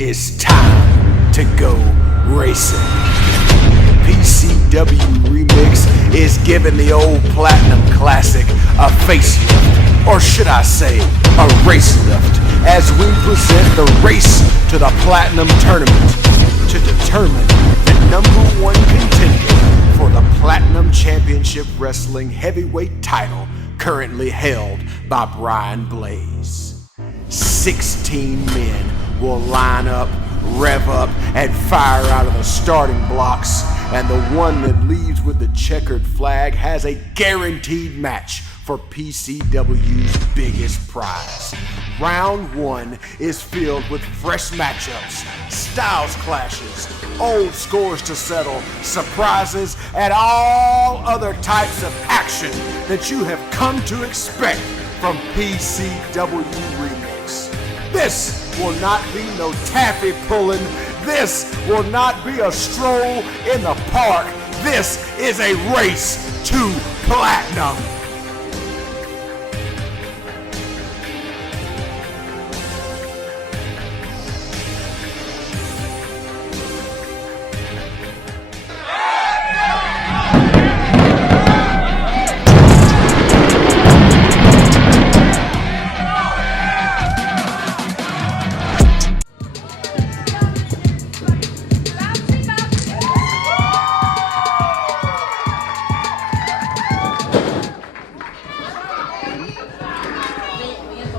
It's time to go racing. The PCW remix is giving the old Platinum Classic a facelift, or should I say, a racelift, as we present the race to the Platinum Tournament to determine the number one contender for the Platinum Championship Wrestling Heavyweight title currently held by Brian Blaze. 16 men will line up, rev up, and fire out of the starting blocks, and the one that leads with the checkered flag has a guaranteed match for PCW's biggest prize. Round one is filled with fresh matchups, styles clashes, old scores to settle, surprises, and all other types of action that you have come to expect from PCW Remix. This will not be no taffy pulling. This will not be a stroll in the park. This is a race to platinum.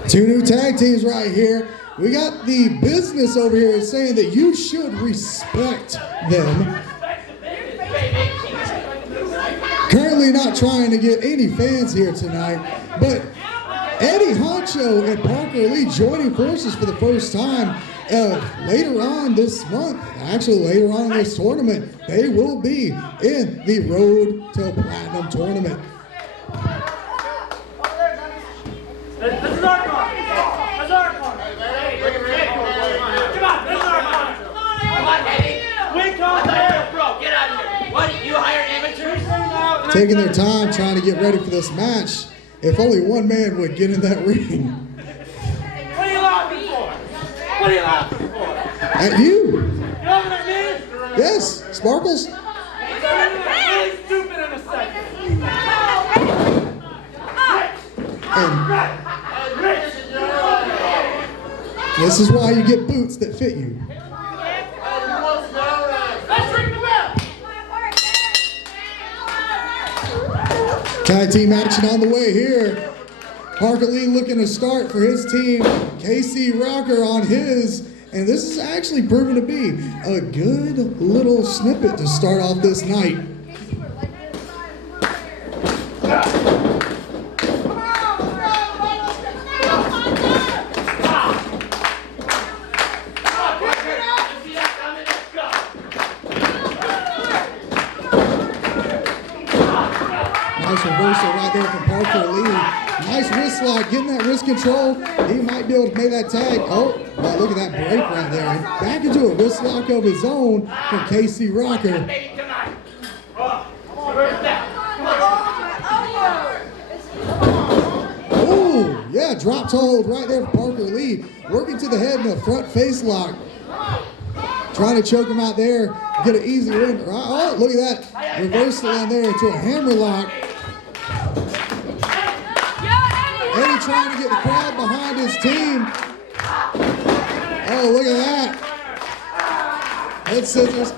Two new tag teams right here. We got the business over here saying that you should respect them. Currently not trying to get any fans here tonight, but Eddie Honcho and Parker Lee joining forces for the first time later on this month. Actually, later on in this tournament, they will be in the Road to Platinum tournament. This is our car. That's our car. Come on, this is our car. Come on, Eddie. We call the bro. Get out of here. What? You hired amateurs? Taking their time trying to get ready for this match. If only one man would get in that ring. What are you laughing for? What are you laughing for? At you. You know what I mean? Yes, Sparkles. It's really stupid in a second. And this is why you get boots that fit you. Tag team action on the way here. Parker Lee looking to start for his team. KC Rocker on his. And this is actually proven to be a good little snippet to start off this night. Nice reversal right there from Parker Lee. Nice wrist lock, getting that wrist control. He might be able to make that tag. Oh, wow, look at that break right there. Back into a wrist lock of his own from KC Rocker. Oh, yeah, drop toe hold right there for Parker Lee. Working to the head in a front face lock. Trying to choke him out there. Get an easy win. Oh, look at that. Reversal in there into a hammer lock. Eddie trying to get the crowd behind his team. Oh, look at that. Head scissors.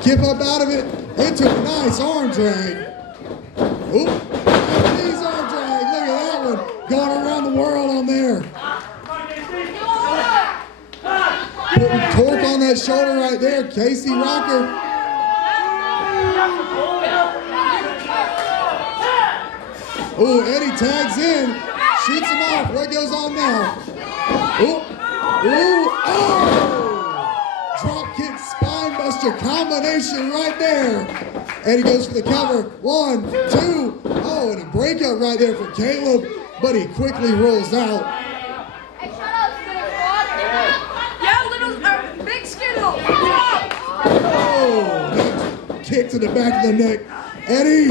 Kip up out of it. Into a nice arm drag. Oop. Japanese arm drag. Look at that one. Going around the world on there. Putting torque on that shoulder right there. KC Rocker. Oh, Eddie tags in, shoots him off. What goes on now? Oh, oh! Drop kick spine buster combination right there. Eddie goes for the cover. 1, 2. Oh, and a breakout right there for Caleb, but he quickly rolls out. Big Skittle. Oh, kick to the back of the neck. Eddie,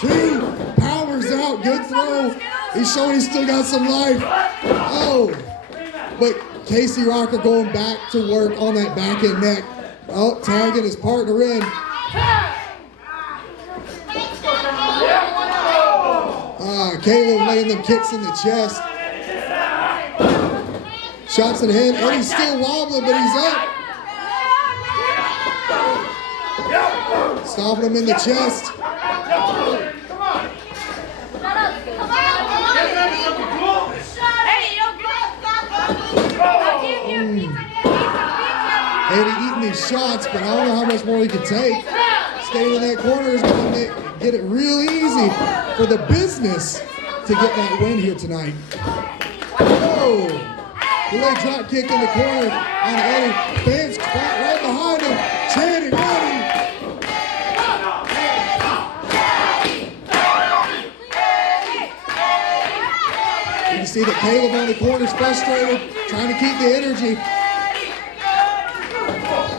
2. Powers out, good throw. He's showing he's still got some life. Oh, but Casey Rocker going back to work on that back end neck. Oh, tagging his partner in. Caleb laying them kicks in the chest. Shots in the head. Eddie's still wobbling, but he's up. Stomping him in the chest. Eddie eating these shots, but I don't know how much more he can take. Staying in that corner is going to get it real easy for the business to get that win here tonight. Oh, the leg drop kick in the corner on Eddie. Fans right behind him, chanting Eddie. You can see that Caleb on the corner is frustrated, trying to keep the energy.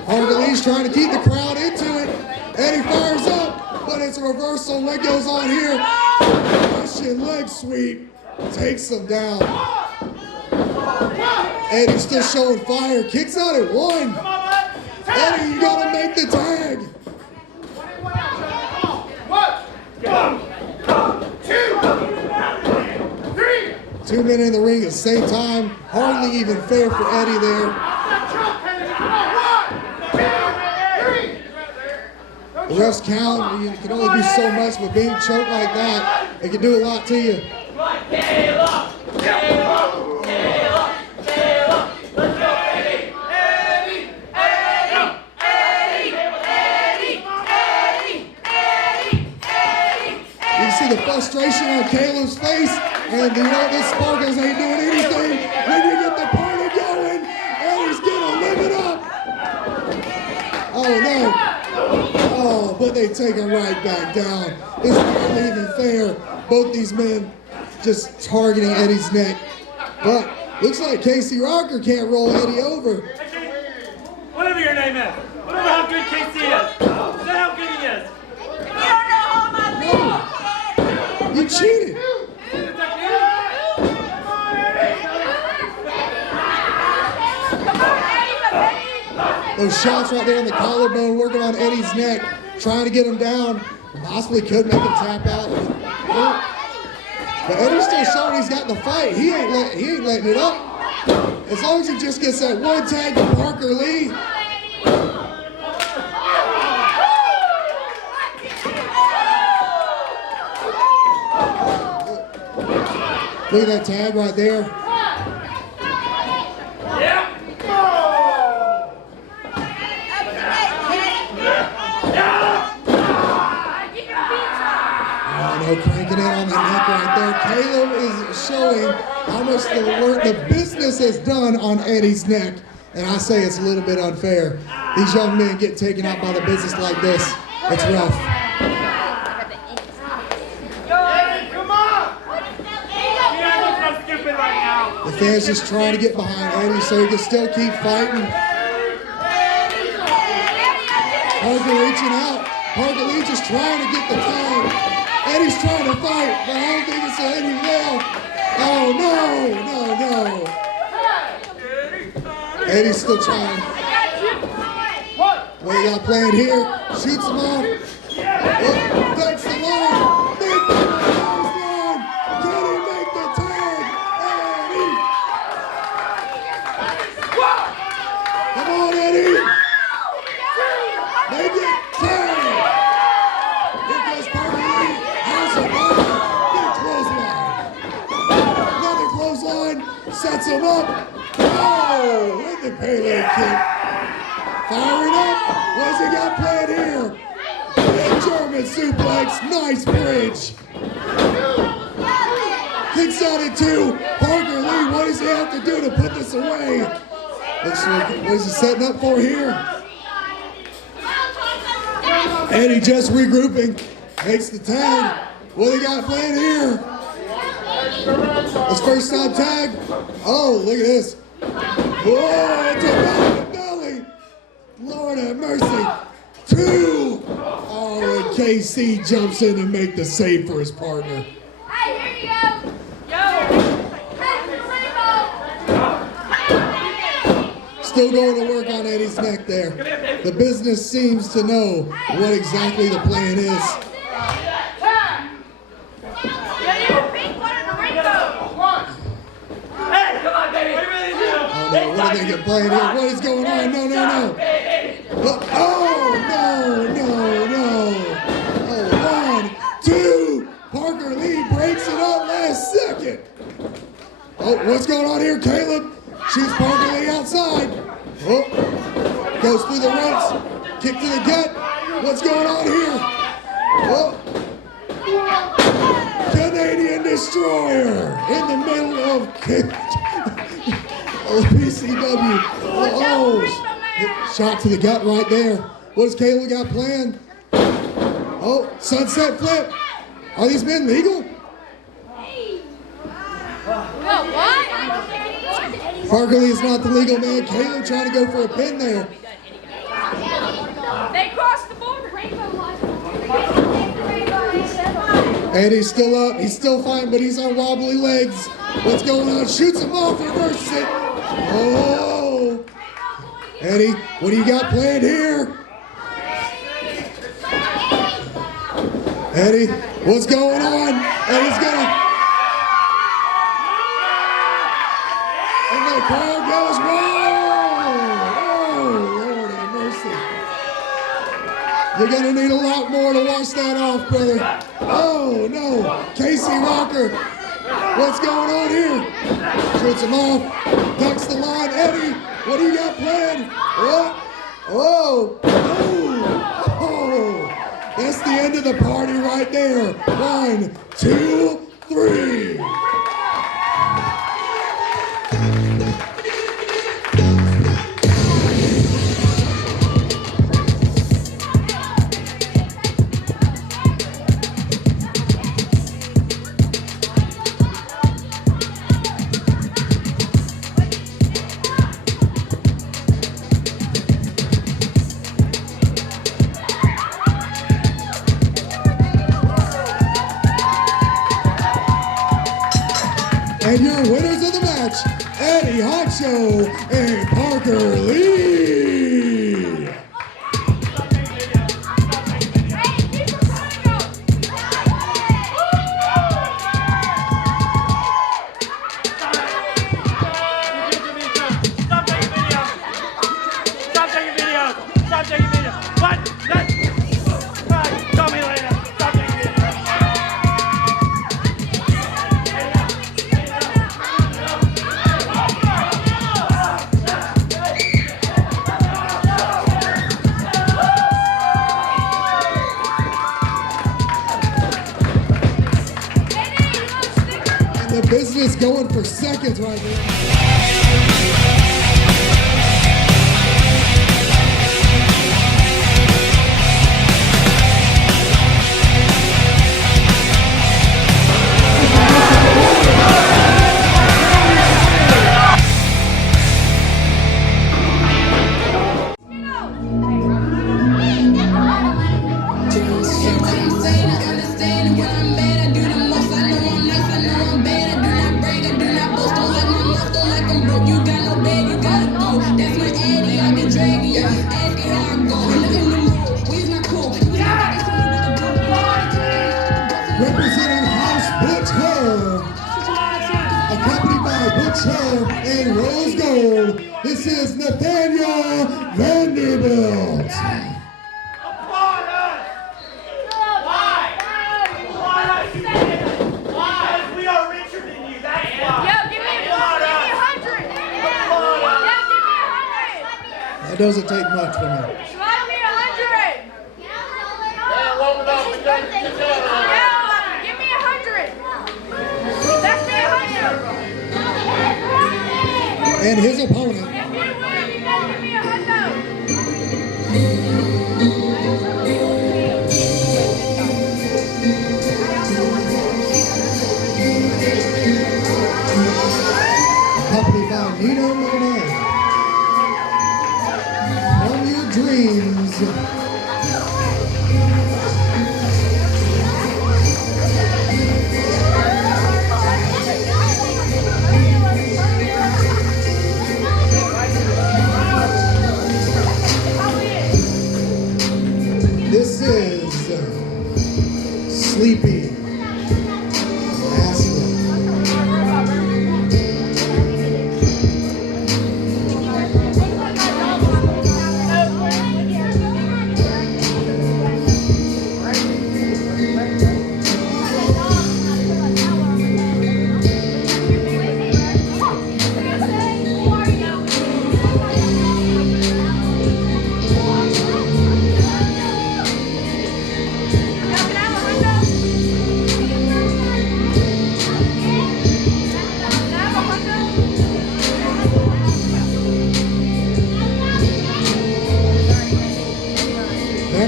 Hargalee's trying to keep the crowd into it. Eddie fires up, but it's a reversal. What goes on here? Russian leg sweep takes him down. Eddie's still showing fire. Kicks out at 1. Eddie, you gotta make the tag. 2 men in the ring at the same time. Hardly even fair for Eddie there. The refs count. You can only do so much, but being choked like that, it can do a lot to you. You can see the frustration on Caleb's face, and you know this Sparkles ain't doing anything. When you get the party going, Eddie's gonna live it up. Oh no. Oh, but they take him right back down. It's not even fair. Both these men just targeting Eddie's neck. But looks like Casey Rocker can't roll Eddie over. Whatever your name is. Whatever how good Casey is. Is that how good he is? No. You cheated. Those shots right there on the collarbone, working on Eddie's neck, trying to get him down. Possibly could make him tap out. But Eddie's still showing he's got the fight. He ain't letting it up. As long as he just gets that one tag to Parker Lee. Look at that tag right there. Cranking it on the neck right there. Caleb is showing how much the business has done on Eddie's neck. And I say it's a little bit unfair. These young men get taken out by the business like this. It's rough. The fans just trying to get behind Eddie so he can still keep fighting. Parker reaching out. Parker Lee just trying to get the tag. Eddie's trying to fight, but I don't think it's Eddie well. Oh, no. Eddie's still trying. What he got planned here? Shoots him off. Takes the line. Make the line. Can he make the tag? Eddie. Come on, Eddie. Make it. Tag. Here goes Parker Lee. Another clothesline. Sets him up. Oh, with the Pele kick. Firing up. What's he got planned here? Big German suplex. Nice bridge. Kicks out at 2. Parker Lee, what does he have to do to put this away? Looks like, what is he setting up for here? Eddie just regrouping. Makes the tag. What do they got planned here? His first time tag. Oh, look at this. Whoa, it's a belly. Lord have mercy. 2. Oh, and KC jumps in to make the save for his partner. Hey, here you go. Yo. Still going to work on Eddie's neck there. The business seems to know what exactly the plan is. Oh no, what are they get playing here? What is going on? No, no, no. Oh, no. Oh, 1, 2. Parker Lee breaks it up last second. Oh, what's going on here? Caleb shoots Parker Lee outside. Oh, goes through the ropes. Kick to the gut. What's going on here? Oh, Canadian Destroyer in the middle of PCW. Oh, shot to the gut right there. What does Caleb got planned? Oh, sunset flip. Are these men legal? Parker Lee is not the legal man. Caleb trying to go for a pin there. They crossed the border. Eddie's still up. He's still fine, but he's on wobbly legs. What's going on? Shoots him off, reverses it. Oh! Eddie, what do you got planned here? Eddie, what's going on? Eddie's gonna... And the crowd goes, whoa! Oh, Lord have mercy. You're gonna need a lot more to wash that off, brother. Oh, no. Casey Rocker. What's going on here? Shoots him off. Ducks the line. Eddie, what do you got planned? What? Oh. Oh. That's the end of the party right there. 1, 2, 3. And your winners of the match, Eddie Honcho and Parker Lee. Business going for seconds right there. Representing House Butch Home, accompanied by Butch Home and Rose Gold, this is Nathaniel Vanderbilt. That doesn't take much from him. And his opponent. Accompanied by Monet. From your dreams.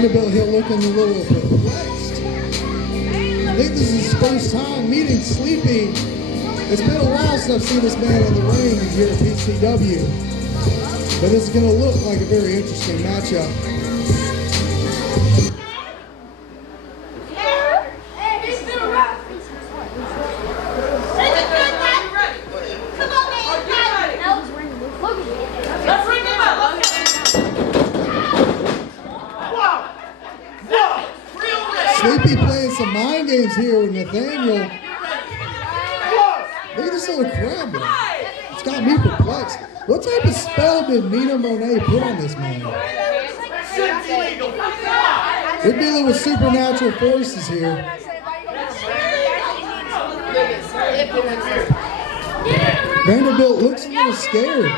Vanderbilt here looking a little perplexed. I think this is his first time meeting Sleepy. It's been a while since I've seen this man in the ring here at PCW. But it's going to look like a very interesting matchup. Sleepy playing some mind games here with Nathaniel. Look at this little crowd there. It's got me perplexed. What type of spell did Monet put on this man? We're dealing with supernatural forces here. Vanderbilt looks a little scared.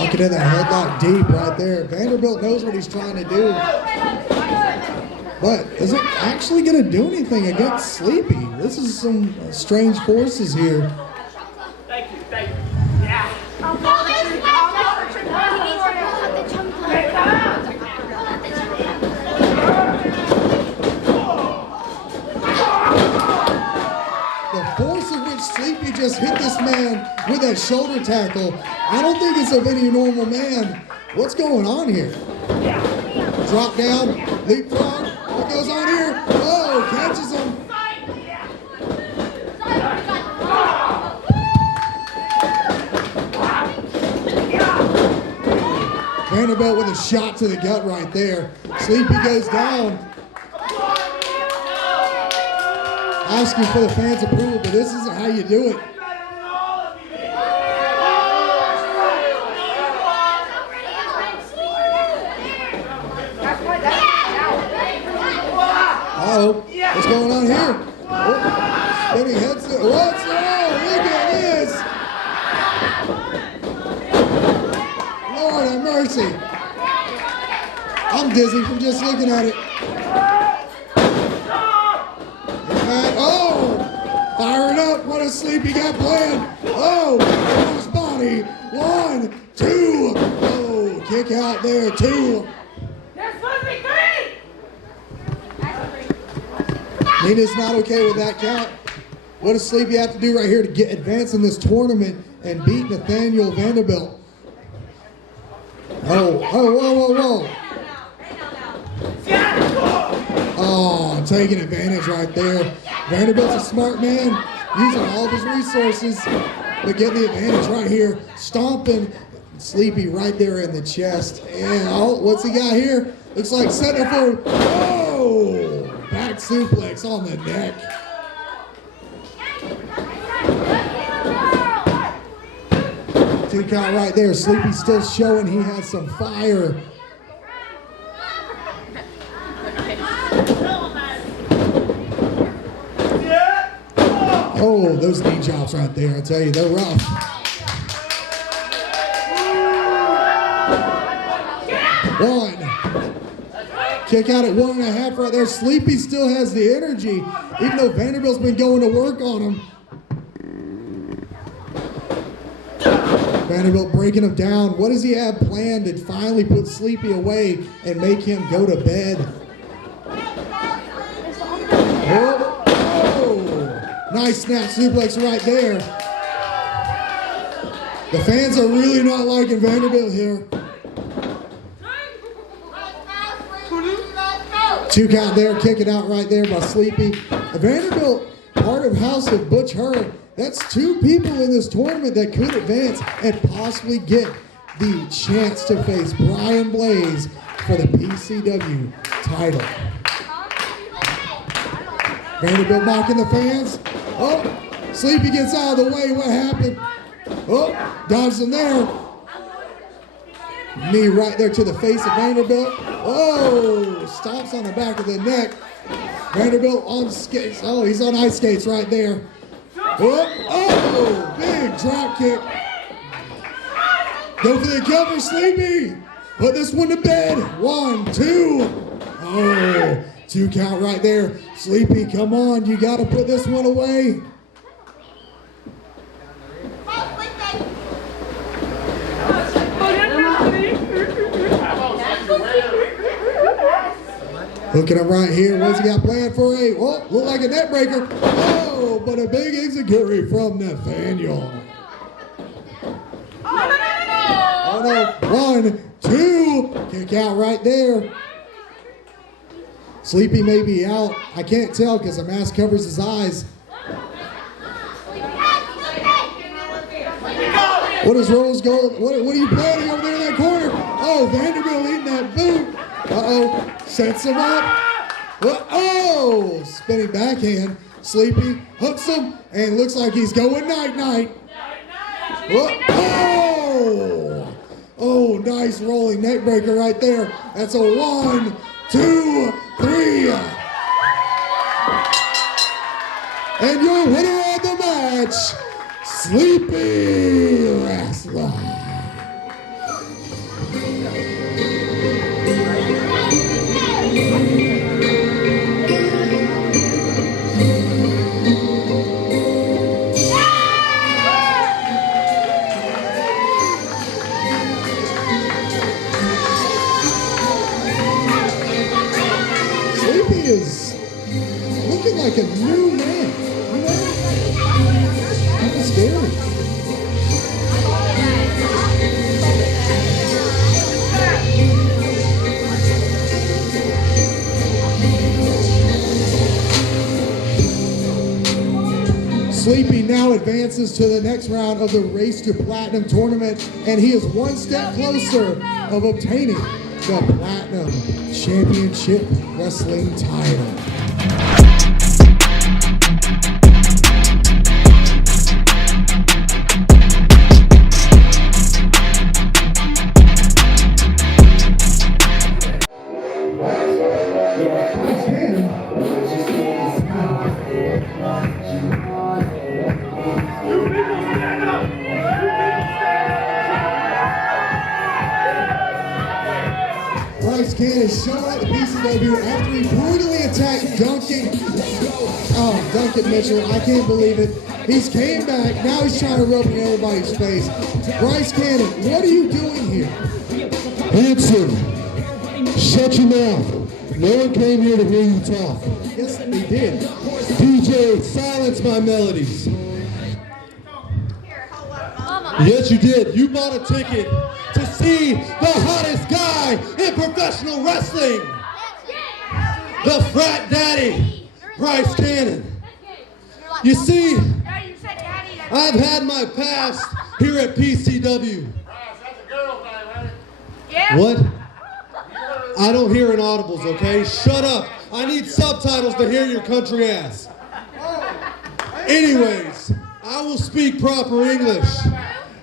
Looking at that headlock deep right there. Vanderbilt knows what he's trying to do. But is it actually going to do anything against Sleepy? This is some strange forces here. Thank you. Yeah. The force of which Sleepy just hit this man with that shoulder tackle, I don't think it's of any normal man. What's going on here? Drop down, leapfrog. What goes on here? Oh, catches him. Vanderbilt with a shot to the gut right there. Sleepy goes down. Asking for the fans' approval, but this isn't how you do it. Uh-oh, what's going on here? Oh, spinning heads. What's look at this? Lord have mercy. I'm dizzy from just looking at it. And, oh, firing up. What a Sleepy got planned. Oh, his body. 1, 2. Oh, kick out there. 2. Nina's not okay with that count. What does Sleepy have to do right here to get advance in this tournament and beat Nathaniel Vanderbilt? Oh, whoa. Oh, taking advantage right there. Vanderbilt's a smart man, using all of his resources, but getting the advantage right here. Stomping Sleepy right there in the chest. And oh, what's he got here? Looks like setting for, oh! Back suplex on the neck. Two count right there. Sleepy still showing he has some fire. Oh, those knee chops right there. I tell you, they're rough. One. Kick out at 1.5 right there. Sleepy still has the energy, even though Vanderbilt's been going to work on him. Vanderbilt breaking him down. What does he have planned to finally put Sleepy away and make him go to bed? Oh, nice snap suplex right there. The fans are really not liking Vanderbilt here. 2 count there, kick it out right there by Sleepy. Vanderbilt, part of House of Butch Hurd. That's 2 people in this tournament that could advance and possibly get the chance to face Brian Blaze for the PCW title. Vanderbilt mocking the fans. Oh, Sleepy gets out of the way. What happened? Oh, dodged him there. Knee right there to the face of Vanderbilt. Oh, stops on the back of the neck. Vanderbilt on skates. Oh, he's on ice skates right there. Oh, big drop kick. Go for the cover, Sleepy. Put this one to bed. 1, 2. Oh, 2 count right there. Sleepy, come on. You got to put this one away. Look at him right here. What's he got planned for a? Oh, look like a net breaker. Oh, but a big execute from Nathaniel. Oh no. 1, 2. Kick out right there. Sleepy may be out. I can't tell because the mask covers his eyes. What is Rose Gold? What are you planning over there in that corner? Oh, Vanderbilt eating that boot. Uh-oh. Sets him up. Oh, spinning backhand. Sleepy hooks him and looks like he's going night-night. Oh, nice rolling neck breaker right there. That's a 1, 2, 3. And your winner of the match, Sleepy Rassla. Is looking like a new man. You know? Kind of scary. Sleepy now advances to the next round of the Race to Platinum tournament, and he is one step closer of obtaining the Platinum Championship Wrestling title. Is shown at the PCW after he brutally attacked Duncan Mitchell. I can't believe it. He's came back. Now he's trying to rub in everybody's face. Bryce Cannon, what are you doing here? Hanson, shut your mouth. No one came here to hear you talk. Yes, they did. DJ, silence my melodies. Yes, you did. You bought a ticket to see the hottest guy in professional wrestling. The frat daddy, Bryce Cannon. You see, I've had my past here at PCW. What? I don't hear inaudibles, okay? Shut up. I need subtitles to hear your country ass. Anyways, I will speak proper English.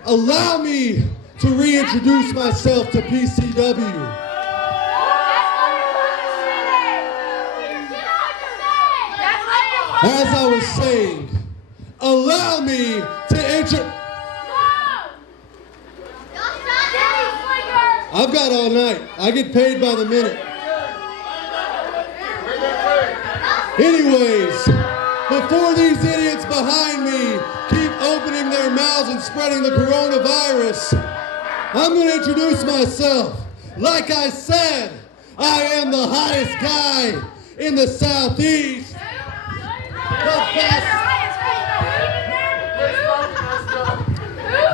Allow me to reintroduce myself to PCW. As I was saying, allow me to introduce... I've got all night. I get paid by the minute. Anyways, before these idiots behind me keep opening their mouths and spreading the coronavirus, I'm going to introduce myself. Like I said, I am the hottest guy in the Southeast.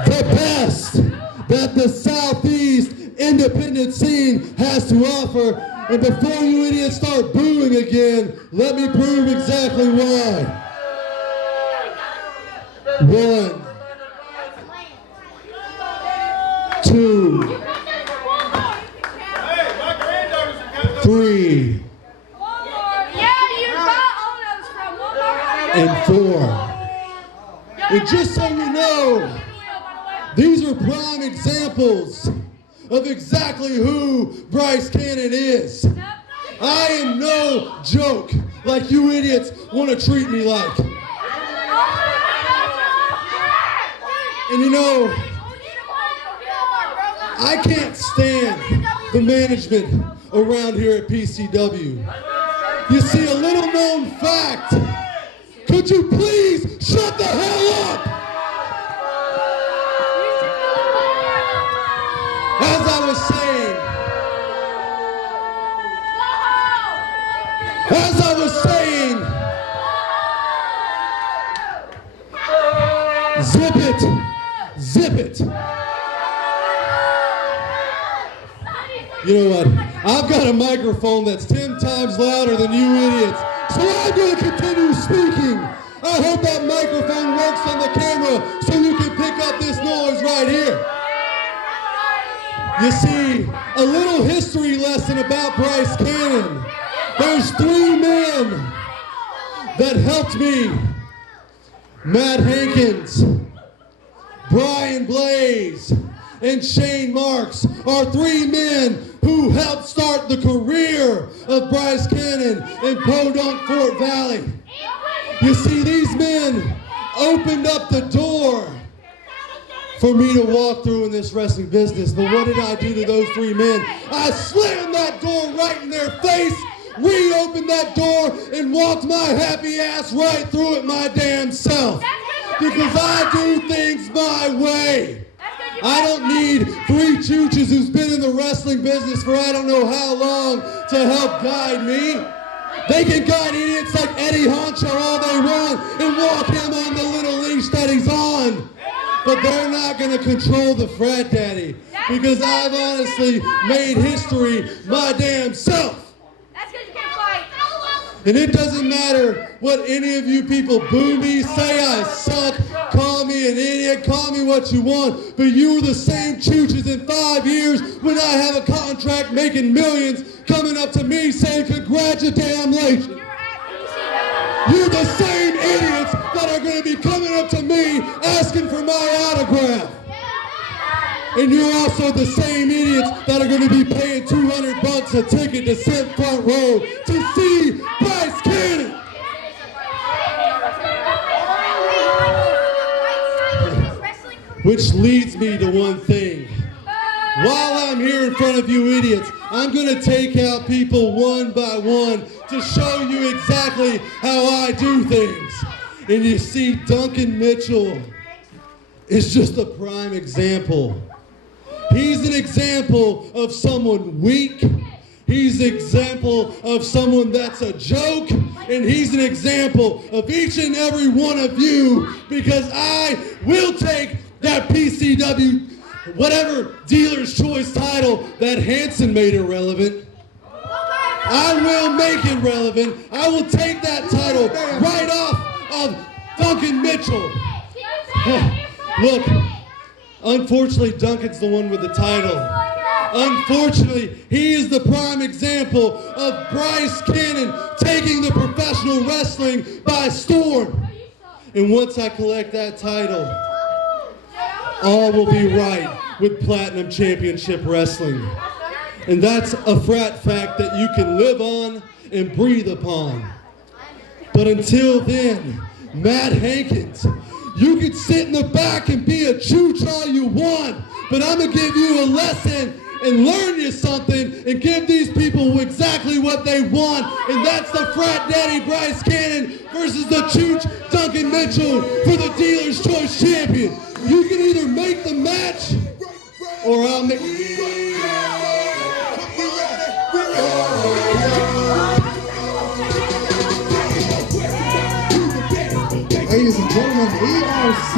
The best that the Southeast independent scene has to offer. And before you idiots start booing again, let me prove exactly why. 1, 2, 3, and 4. And just so you know, these are prime examples of exactly who Bryce Cannon is. I am no joke like you idiots want to treat me like. And you know, I can't stand the management around here at PCW. You see, a little known fact. Could you please shut the hell up? As I was saying, zip it. You know what? I've got a microphone that's 10 times louder than you idiots, so I'm going to continue speaking. I hope that microphone works on the camera so you can pick up this noise right here. You see, a little history lesson about Bryce Cannon. There's 3 men that helped me. Matt Hankins, Brian Blaze, and Shane Marks are 3 men who helped start the career of Bryce Cannon in Podunk, Fort Valley. You see, these men opened up the door for me to walk through in this wrestling business. But what did I do to those 3 men? I slammed that door right in their face, reopened that door, and walked my happy ass right through it my damn self. Because I do things my way. I don't need 3 chooches who's been in the wrestling business for I don't know how long to help guide me. They can guide idiots like Eddie Honcho all they want and walk him on the little leash that he's on. But they're not going to control the frat daddy because I've honestly made history my damn self. And it doesn't matter what any of you people boo me, say I suck, call me an idiot, call me what you want, but you're the same chooches in 5 years when I have a contract making millions coming up to me saying congratulations. You're the same idiots that are going to be coming up to me asking for my autograph. And you're also the same idiots that are going to be paying $200 a ticket to sit front row to see Bryce Cannon. Which leads me to one thing. While I'm here in front of you idiots, I'm going to take out people one by one to show you exactly how I do things. And you see, Duncan Mitchell is just a prime example. He's an example of someone weak. He's an example of someone that's a joke. And he's an example of each and every one of you because I will take that PCW, whatever dealer's choice title that Hanson made irrelevant. I will make it relevant. I will take that title right off of Duncan Mitchell. Look. Unfortunately, Duncan's the one with the title. Unfortunately, he is the prime example of Bryce Cannon taking the professional wrestling by storm. And once I collect that title, all will be right with Platinum Championship Wrestling. And that's a frat fact that you can live on and breathe upon. But until then, Matt Hankins, you can sit in the back and be a chooch all you want, but I'm going to give you a lesson and learn you something and give these people exactly what they want, and that's the frat daddy Bryce Cannon versus the chooch Duncan Mitchell for the Dealer's Choice Champion. You can either make the match or I'll make... Ladies and gentlemen, ERC.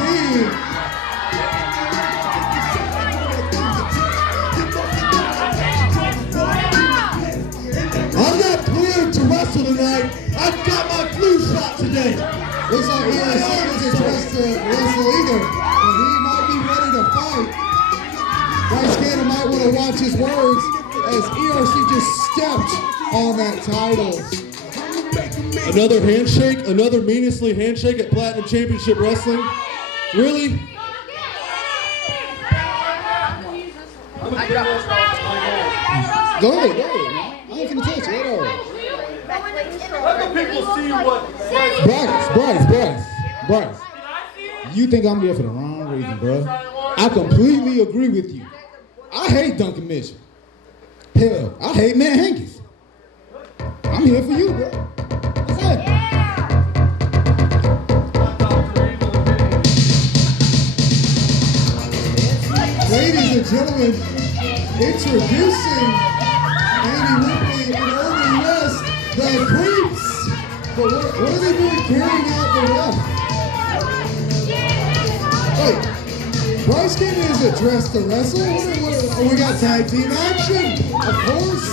I'm not cleared to wrestle tonight. I've got my flu shot today. Looks like ERC isn't dressed to wrestle either, but he might be ready to fight. Bryce Cannon might want to watch his words as ERC just stepped on that title. Another handshake, another meaningless handshake at Platinum Championship Wrestling? Really? Go ahead, man. I ain't gonna touch it at all. Let the people see what. Bryce. You think I'm here for the wrong reason, bro. I completely agree with you. I hate Duncan Mitchell. Hell, I hate Matt Hankins. I'm here for you, bro. What's that? Ladies and gentlemen, introducing Andy Ripley and Irving West, the Creeps. But what are they doing carrying out the ref? Wait, Bryce Cannon isn't dressed to wrestle? Oh, we got tag team action, of course.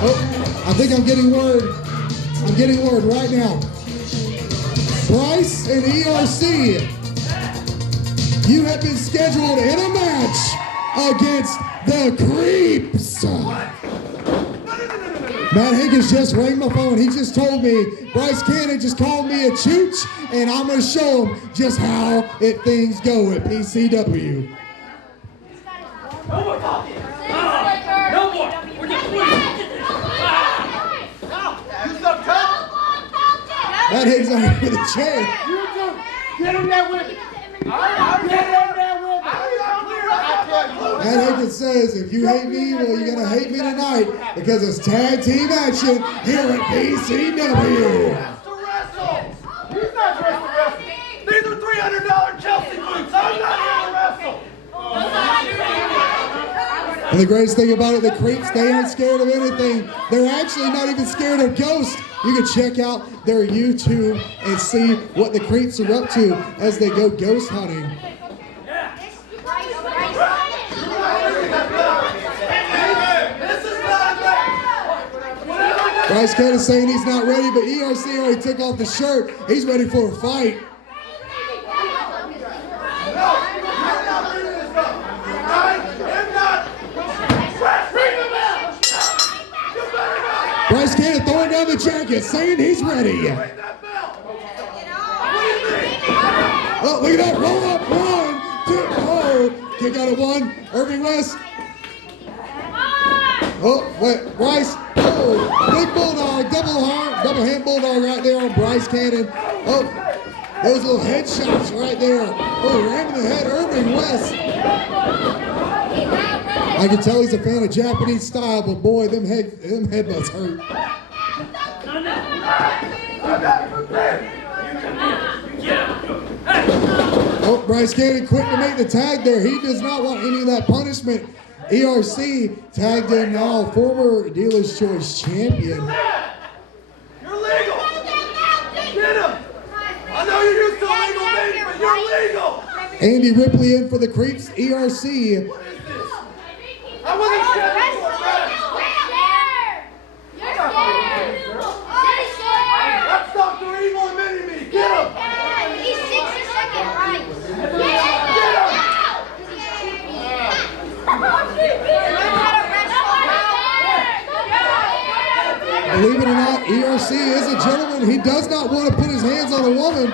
Oh, I think I'm getting word. I'm getting word right now. Bryce and ERC, you have been scheduled in a match against the Creeps. Matt Hankins just rang my phone. He just told me Bryce Cannon just called me a chooch, and I'm going to show him just how things go at PCW. No more talking. No more. We're just Matt Hankins out here with a chair. You two, get in there with me. I'm get in there with me. Matt Hankins says, if you hate me, well, you're going to hate me tonight because it's tag team action here at PCW. To wrestle. He's not dressed to wrestle. These are $300 Chelsea boots. I'm not here to wrestle. And the greatest thing about it, the Creeps, they aren't scared of anything. They're actually not even scared of ghosts. You can check out their YouTube and see what the Creeps are up to as they go ghost hunting. Bryce Cannon saying he's not ready, but ERC already took off the shirt. He's ready for a fight. Bryce Cannon throwing down the jacket, saying he's ready. Oh, look at that, roll up, 1, 2, oh, kick out of 1, Irving West. Oh, wait, Bryce, oh, big bulldog, double hand bulldog right there on Bryce Cannon. Oh, those little headshots right there. Oh, ramming the head, Irving West. I can tell he's a fan of Japanese style, but boy, them headbutts hurt. Oh, Bryce Cannon quick to make the tag there. He does not want any of that punishment. ERC tagged in now, former Dealer's Choice champion. You're legal. Get him. I know you're used to legal things, but you're legal. Andy Ripley in for the Creeps, ERC. What is this? I wasn't scheduled for that. Let's talk to evil and mini-me. Get him. Believe it or not, ERC is a gentleman. He does not want to put his hands on a woman.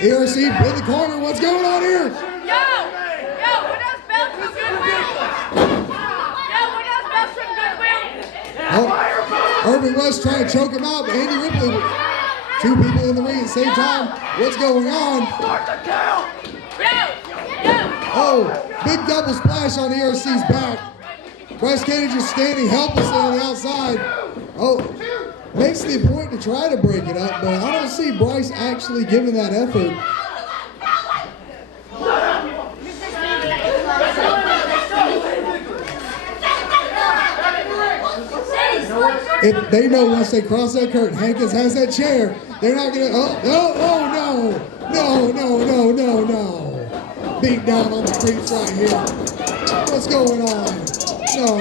ERC in the corner. What's going on here? Yo, who knows belts from Goodwill? Oh, Irving West trying to choke him out, but Andy Ripley, 2 people in the ring at the same time. What's going on? Oh, big double splash on ERC's back. Bryce Cannon just standing helplessly on the outside. Oh, makes the point to try to break it up, but I don't see Bryce actually giving that effort. If they know once they cross that curtain, Hankins has that chair, they're not gonna, no. Beat down on the Creeps right here. What's going on? No.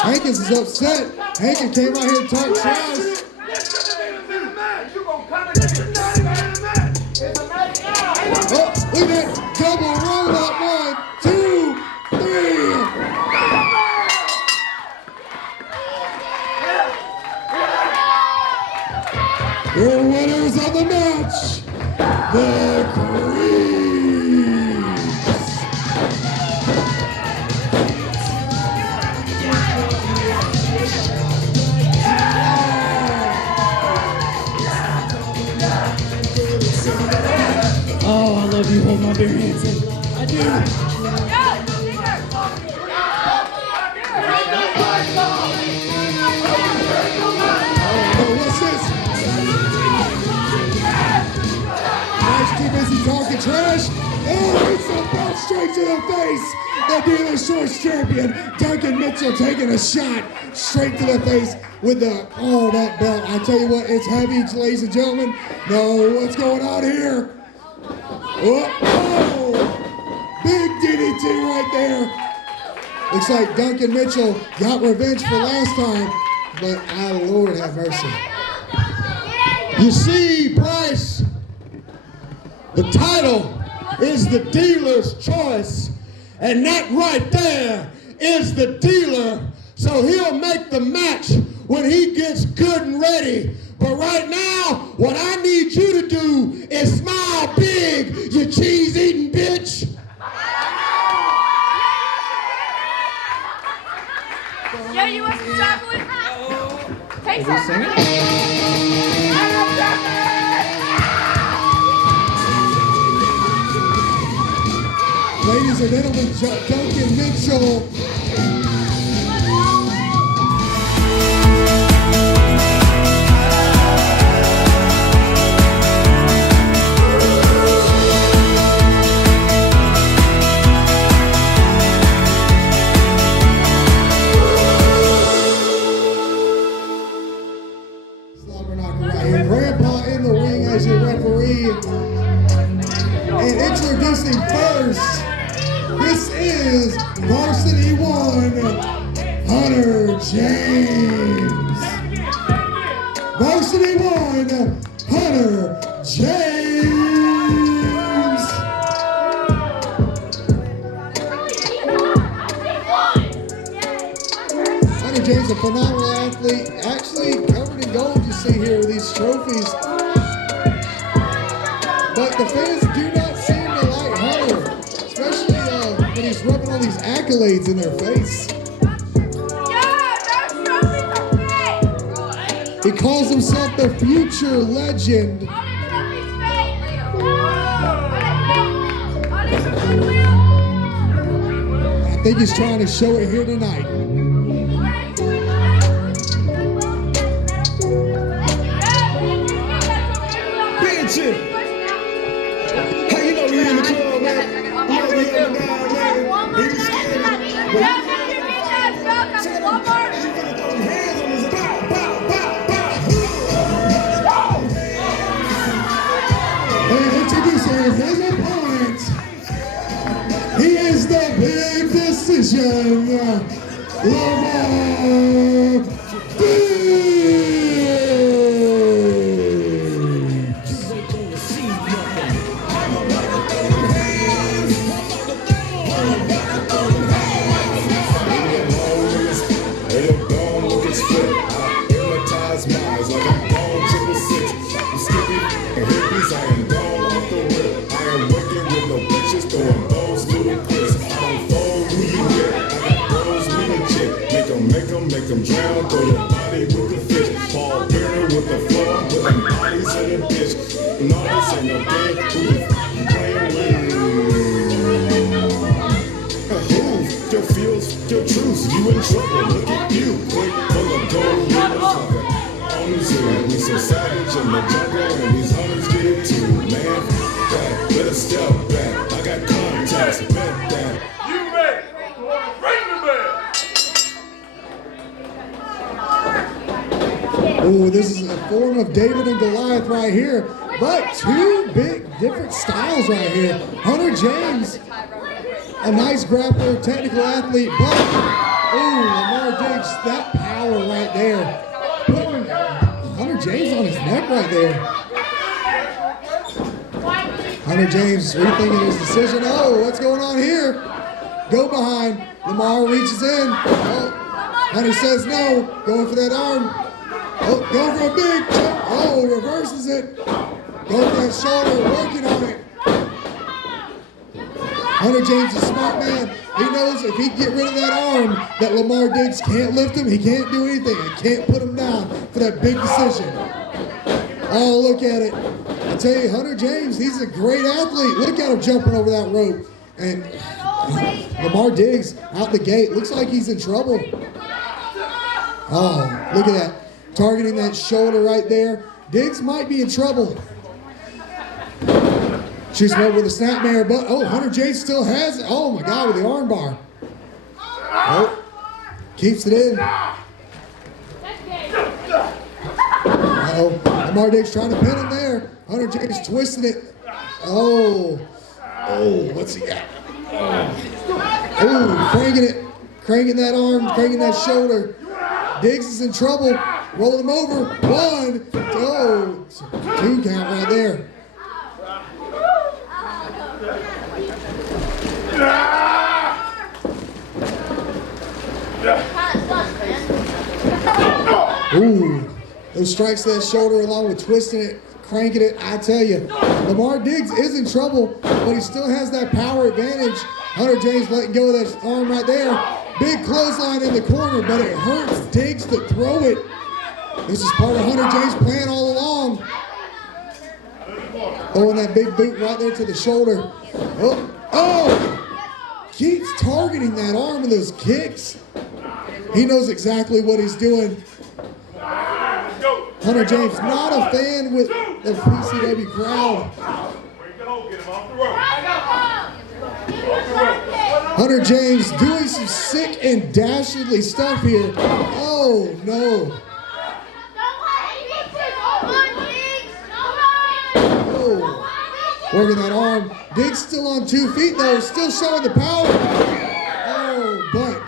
Hankins is upset. Hankins came out here to talk trash. This shouldn't even been a match. You're going to come and this is not even a match. It's a match now. Oh, look at that double roll up. 1, 2, 3. match, the Creeps. Oh, I love you. Hold my bare hands in. I do. What's this? Nice, too busy talking trash. Oh, it's a belt straight to the face. The Dealer's Choice champion, Duncan Mitchell, taking a shot straight to the face with that belt. I tell you what, it's heavy, ladies and gentlemen. No, what's going on here? Oh, big DDT right there. Looks like Duncan Mitchell got revenge for last time, but our Lord have mercy. You see, Bryce, the title is the Dealer's Choice, and that right there is the dealer. So he'll make the match when he gets good and ready. But right now, what I need you to do is smile big, you cheese-eating bitch. Yeah, you want some chocolate? Take some. Ladies and gentlemen, Duncan Mitchell. Grandpa in the ring as your referee. And introducing first, this is Varsity 1, Hunter James. Varsity 1, Hunter James. Hunter James, a phenomenal athlete, actually covered in gold you see here with these trophies. But the fans do not seem to like Hunter, especially when he's rubbing all these accolades in their face. He calls himself the future legend. I think he's trying to show it here tonight. Hey, you know we in the club, man. You know we up and down, man. We be scared. You finna throw your hands on his bow, bow, bow, bow. And introducing his opponent, he is the big decision, Lamar Make them drown, throw your body with the fish. Paul Bearer with the floor, put them bodies in the bitch. No, this ain't no game, who you playing with? Your feels, your truths, you in trouble. Look at you, quick, full of gold, with a fucker. On these here, we so savage in the jungle, and these hunters get it too, man. Back, better step back, I got contacts, bet that. You ready? Ring the bell! Oh, this is a form of David and Goliath right here, but two big different styles right here. Hunter James, a nice grappler, technical athlete, but Lamar Diggs, that power right there, putting Hunter James on his neck right there. Hunter James rethinking his decision. Oh, what's going on here? Go behind. Lamar reaches in. Oh, Hunter says no, going for that arm. Oh, go for a big jump. Oh, reverses it. Go for that shoulder, working on it. Hunter James is a smart man. He knows if he can get rid of that arm, that Lamar Diggs can't lift him, he can't do anything. He can't put him down for that big decision. Oh, look at it. I tell you, Hunter James, he's a great athlete. Look at him jumping over that rope. And Lamar Diggs out the gate. Looks like he's in trouble. Oh, look at that. Targeting that shoulder right there. Diggs might be in trouble. Shoots him over with a snapmare, but oh, Hunter James still has it. Oh my God, with the arm bar. Oh, keeps it in. Uh-oh, Lamar Diggs trying to pin him there. Hunter James twisting it. Oh, what's he got? Oh, cranking that arm, cranking that shoulder. Diggs is in trouble. Rolling him over. 1, 2 count right there. Ooh, those strikes to that shoulder along with twisting it, cranking it. I tell you, Lamar Diggs is in trouble, but he still has that power advantage. Hunter James letting go of that arm right there. Big clothesline in the corner, but it hurts Diggs to throw it. This is part of Hunter James' plan all along. Throwing that big boot right there to the shoulder. Oh! Keeps targeting that arm with those kicks. He knows exactly what he's doing. Hunter James, not a fan with the PCW crowd. Hunter James doing some sick and dastardly stuff here. Oh, no. Oh, working that arm. Diggs still on 2 feet, though. Still showing the power. Oh, but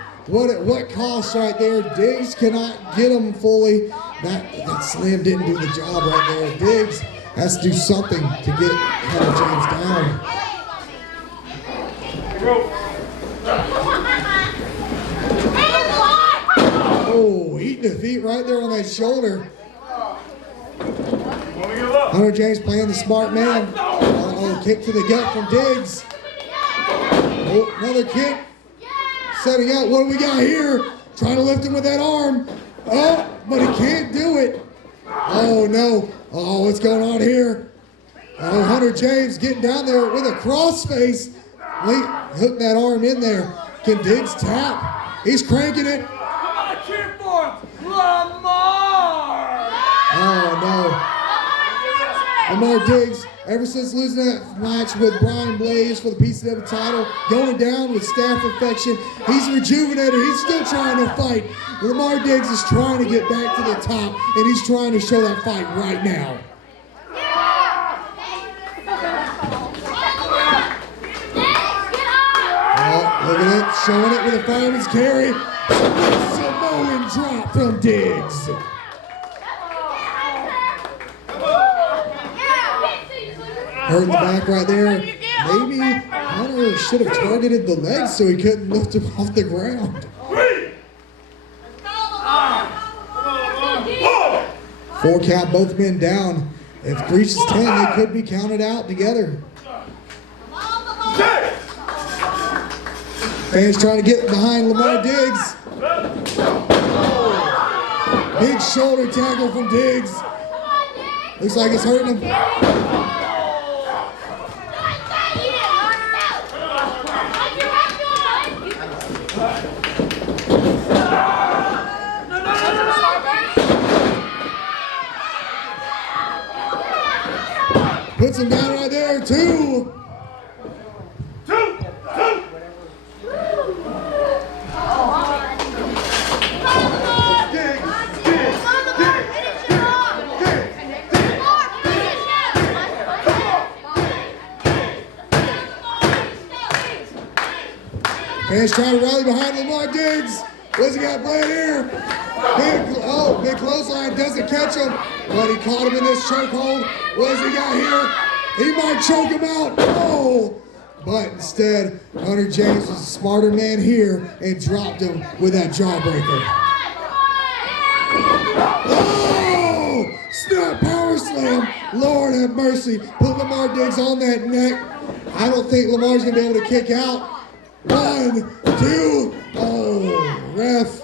what cost right there. Diggs cannot get him fully. That slam didn't do the job right there. Diggs has to do something to get Hunter James down. Oh, eating the feet right there on that shoulder. Hunter James playing the smart man. Oh, kick to the gut from Diggs. Oh, another kick. Setting out. What do we got here? Trying to lift him with that arm. Oh, but he can't do it. Oh, no. Oh, what's going on here? Oh, Hunter James getting down there with a crossface. Hook that arm in there. Can Diggs tap? He's cranking it. Cheer for him, Lamar! Oh, no. Lamar Diggs, ever since losing that match with Brian Blaze for the PCW title, going down with staph infection, he's rejuvenated. He's still trying to fight. Lamar Diggs is trying to get back to the top, and he's trying to show that fight right now. Oh, look at it, showing it with a fireman's carry. Samoan drop from Diggs. Hurt in the back right there. Maybe Hunter should have targeted the legs so he couldn't lift him off the ground. 4 count, both men down. If it reaches 10, they could be counted out together. Fans trying to get behind Lamar Diggs. Big shoulder tackle from Diggs. Looks like it's hurting him. Puts him down right there, 2. Fans trying to rally behind Lamar Diggs. What's he got playing here? Big clothesline doesn't catch him, but he caught him in this chokehold. What's he got here? He might choke him out. Oh! But instead, Hunter James was a smarter man here and dropped him with that jawbreaker. Oh! Snap power slam. Lord have mercy. Put Lamar Diggs on that neck. I don't think Lamar's going to be able to kick out. 1, 2. Oh, ref.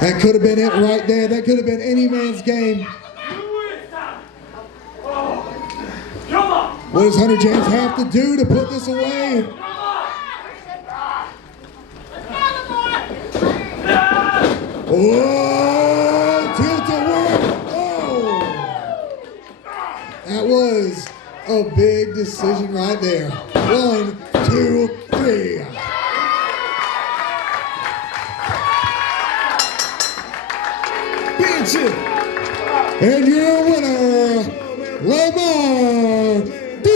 That could have been it right there. That could have been any man's game. What does Hunter James have to do to put this away? Oh, tilt-a-whirl. Oh. That was a big decision right there. 1, 2, 3. And your winner, Lamar Diggs.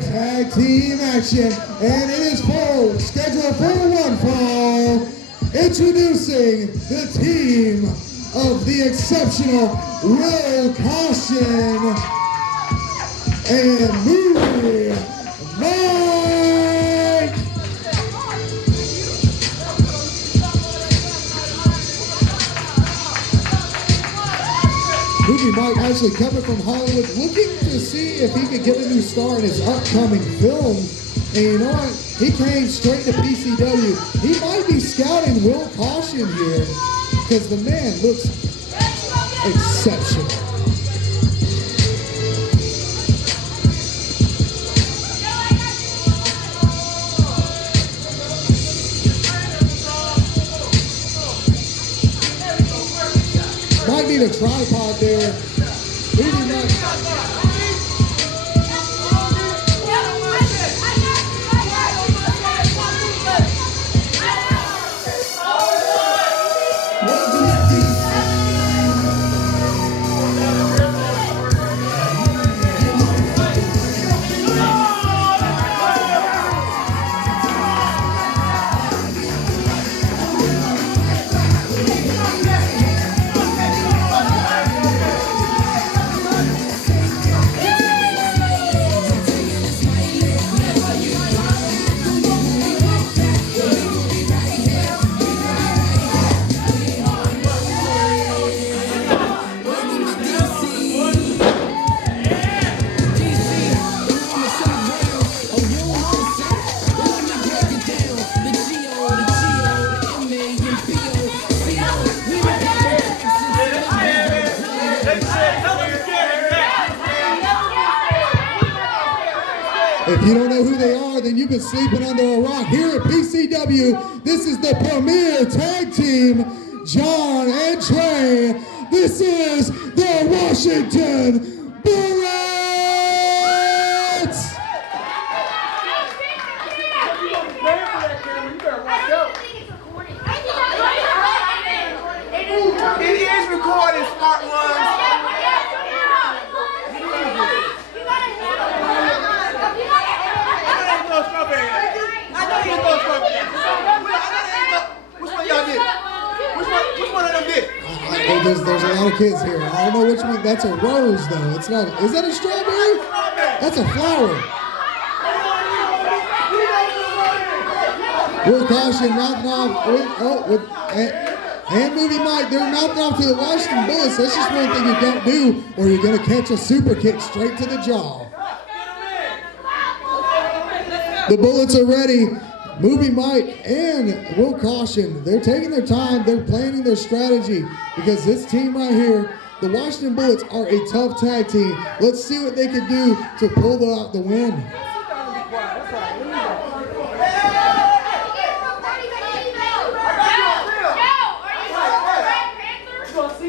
Tag team action, and it is full, scheduled for one fall. Introducing the team of the exceptional Will Caution and Myke. Myke actually coming from Hollywood, looking to see if he could get a new star in his upcoming film. And you know what? He came straight to PCW. He might be scouting Will Caution here because the man looks exceptional. Might need a tripod there. Maybe not. If you don't know who they are, then you've been sleeping under a rock. Here at PCW, this is the premier tag team, John and Trey. This is the Washington Bullets! It is recorded, smart ones. I know you know strawberry. Which one y'all did? Which one? there's a lot of kids here. I don't know which one. That's a rose, though. It's not. Is that a strawberry? That's a flower. We're caution, mouthing off and Movie Myke. They're mouthing off to the Washington Bullets. That's just one thing you don't do, or you're going to catch a super kick straight to the jaw. The Bullets are ready. Movie Myke and Will Caution, they're taking their time. They're planning their strategy because this team right here, the Washington Bullets, are a tough tag team. Let's see what they can do to pull out the win.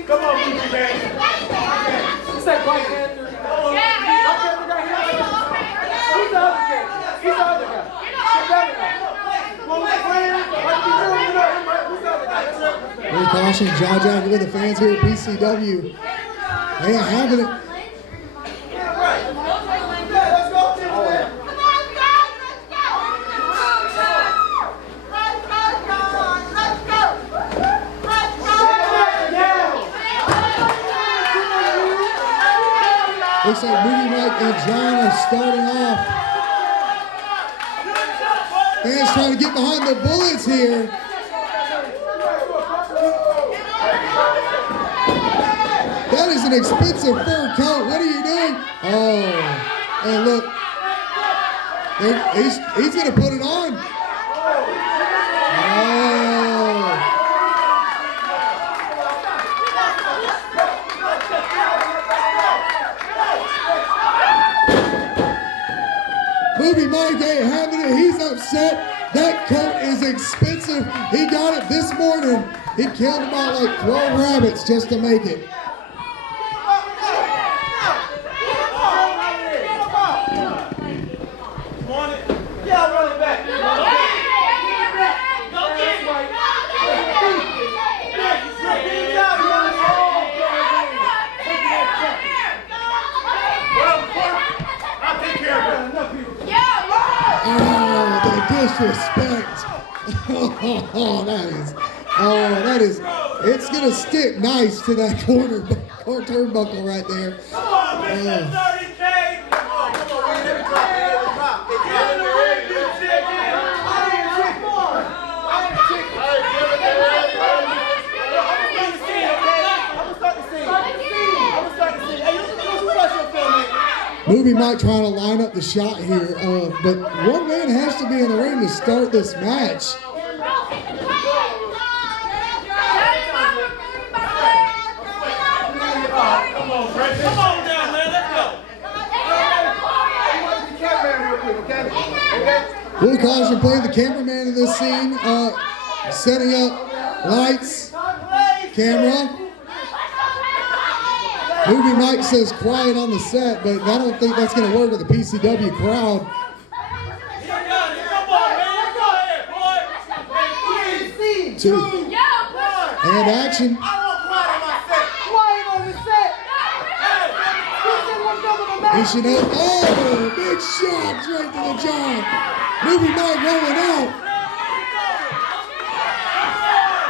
Come on, Movie Man. It's that Black Panther. Who's the other guy? He's the other guy. Will Caution, jaw jacket with the fans here at PCW. They are having it. Looks like Movie Myke and John are starting off. Fans trying to get behind the Bullets here. That is an expensive fur coat. What are you doing? Oh, and look, he's going to put it on. Oh. Movie Myke ain't having it. He's upset. That coat is expensive. He got it this morning. He killed about like 12 rabbits just to make it. Disrespect. That is, it's gonna stick nice to that turnbuckle right there. Come on, Mr. 30K. Come on, Movie Myke trying to line up the shot here, but one man has to be in the ring to start this match. Come on, Brett. Come on down, man. Let's go. Will Caution playing the cameraman in this scene, setting up lights, camera. Movie Myke says quiet on the set, but I don't think that's going to work with the PCW crowd. Two. And action. He should have. Oh, big shot straight to the jaw. Movie Myke rolling out.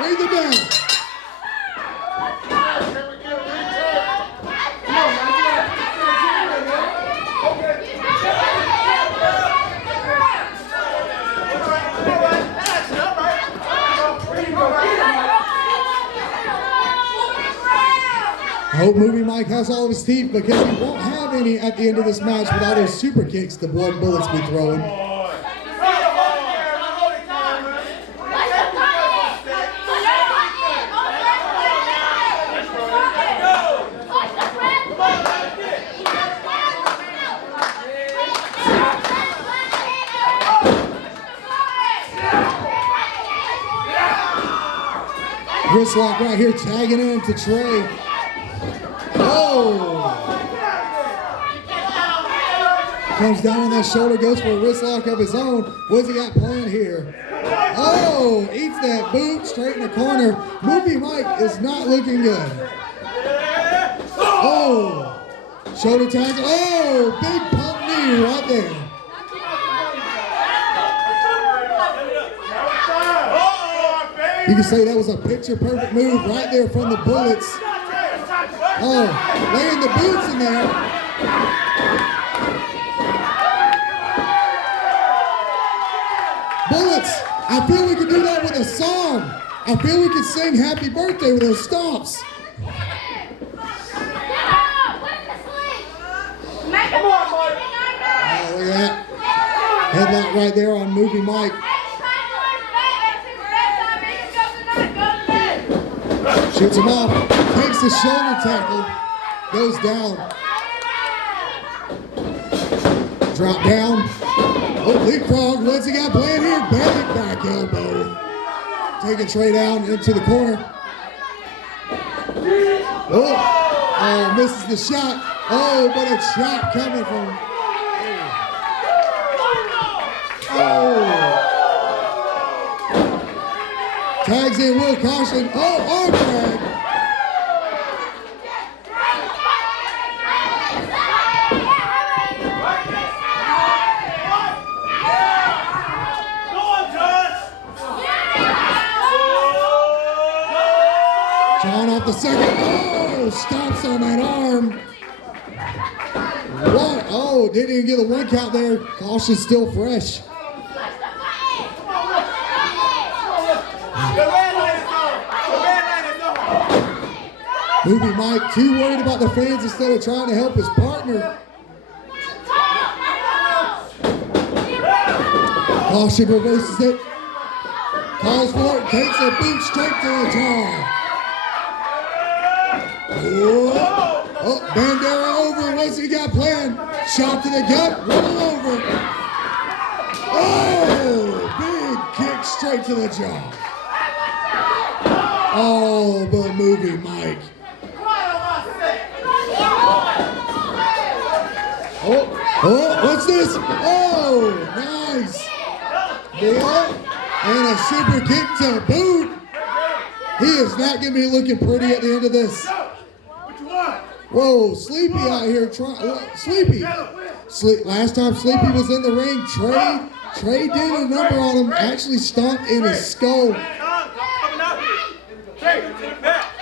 Read the bell. I hope Movie Myke has all of his teeth because he won't have any at the end of this match with all those super kicks the blood bullets be throwing. Wrist lock right here, tagging in to Trey. Oh! Comes down on that shoulder, goes for a wrist lock of his own. What's he got planned here? Oh! Eats that boot straight in the corner. Movie Myke is not looking good. Oh! Shoulder tackle. Oh! Big pump knee right there. You can say that was a picture-perfect move right there from the Bullets. Oh, laying the boots in there. Bullets, I feel we could do that with a song. I feel we could sing Happy Birthday with those stomps. Come on, Myke. Oh, look at that. Headlock right there on Movie Myke. Shoots him off, takes the shoulder tackle, goes down. Drop down. Oh, leapfrog, what's he got planned here? Back elbow. Taking Trey down into the corner. Oh, misses the shot. Oh, but a chop coming from. Oh. Tags in Will Caution. Oh, arm drag. John off the second. Oh, stops on that arm. What? Oh, didn't even get a 1 count there. Caution still fresh. Movie Myke too worried about the fans instead of trying to help his partner. Caution reverses it. Calls for it. Takes a boot straight to the jaw. Oh, Bandera over. What's he got planned? Shot to the gut. Roll over. Oh, big kick straight to the jaw. Oh, but Movie Myke. Oh, what's this? Oh, nice. Yeah. And a super kick to boot. He is not going to be looking pretty at the end of this. Whoa, Sleepy out here trying. Sleepy. Last time Sleepy was in the ring, Trey did a number on him, actually stomped in his skull.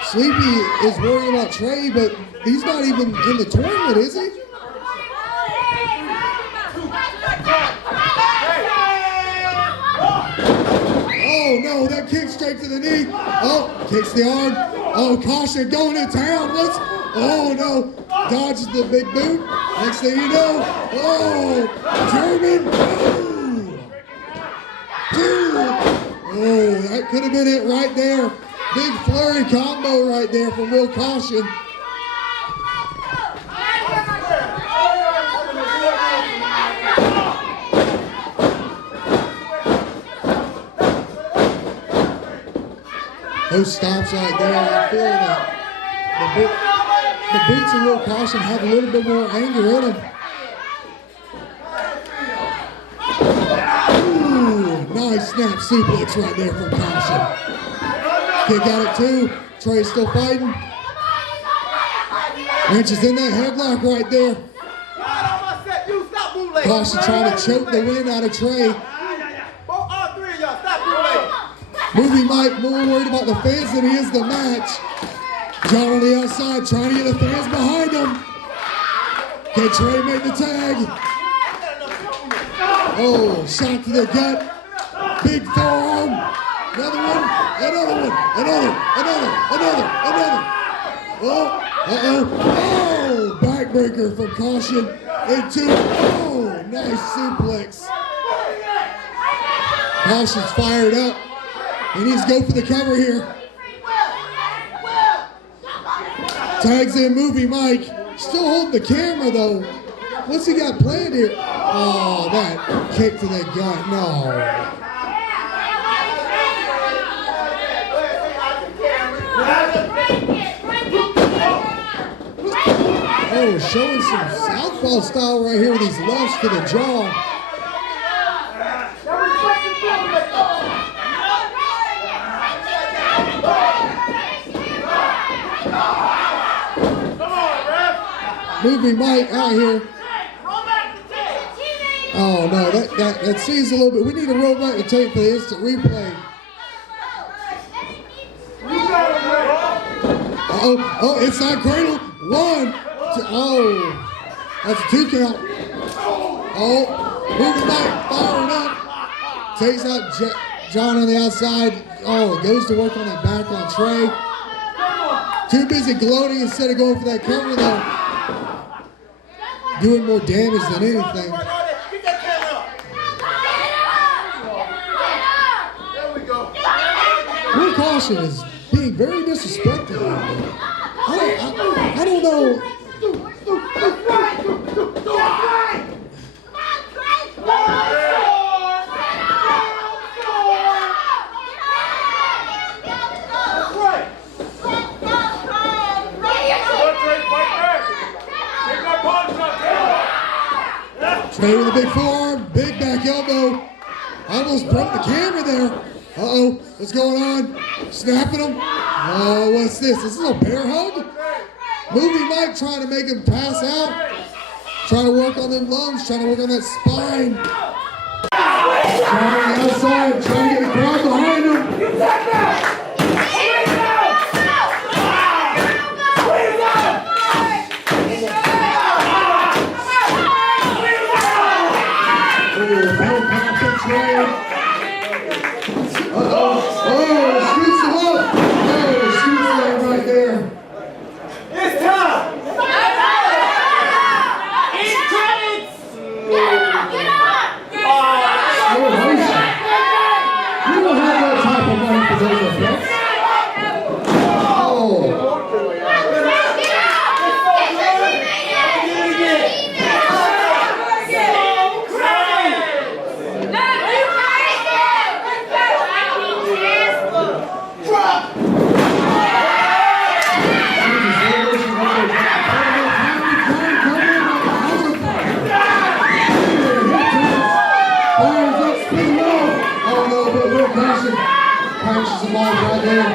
Sleepy is worried about Trey, but he's not even in the tournament, is he? Oh no, that kick straight to the knee. Oh, kicks the arm. Oh, Caution going to town. Oh no, dodges the big boot. Next thing you know, oh, German. Two. Oh, that could have been it right there. Big flurry combo right there from Will Caution. Those stomps right there, I feel that the boots of Will Caution have a little bit more anger in them. Ooh, nice snap suplex right there from Caution. Kick out at 2. Trey's still fighting. Wrenches in that headlock right there. Caution trying to choke the wind out of Trey. Movie Myke more worried about the fans than he is the match. John on the outside trying to get the fans behind him. Can Trey make the tag? Oh, shot to the gut. Big forearm. Another one. Another. Oh, oh, backbreaker from Caution into, oh, nice suplex. Caution's fired up. He needs to go for the cover here. Tags in Movie Myke. Still holding the camera though. What's he got planned here? Oh, that kick to the gut. No. Oh, showing some southpaw style right here with these lefts to the jaw. Movie Myke out here. Oh no, that sees a little bit. We need to roll back the tape for the instant replay. Oh, inside cradle. 1, 2, oh, that's a 2 count. Oh, moving back, firing up. Takes out John on the outside. Oh, goes to work on that back on Trey. Too busy gloating instead of going for that cover though. Doing more damage than anything. Real caution is being very disrespectful. I don't know. Trey with a big forearm, big back elbow. Almost broke the camera there. Uh-oh, what's going on? Snapping him. Oh, what's this? Is this a bear hug? Moving Myke trying to make him pass out. Trying to work on them lungs, trying to work on that spine. Trying on the outside, trying to get the crowd behind him. Punches them all right there.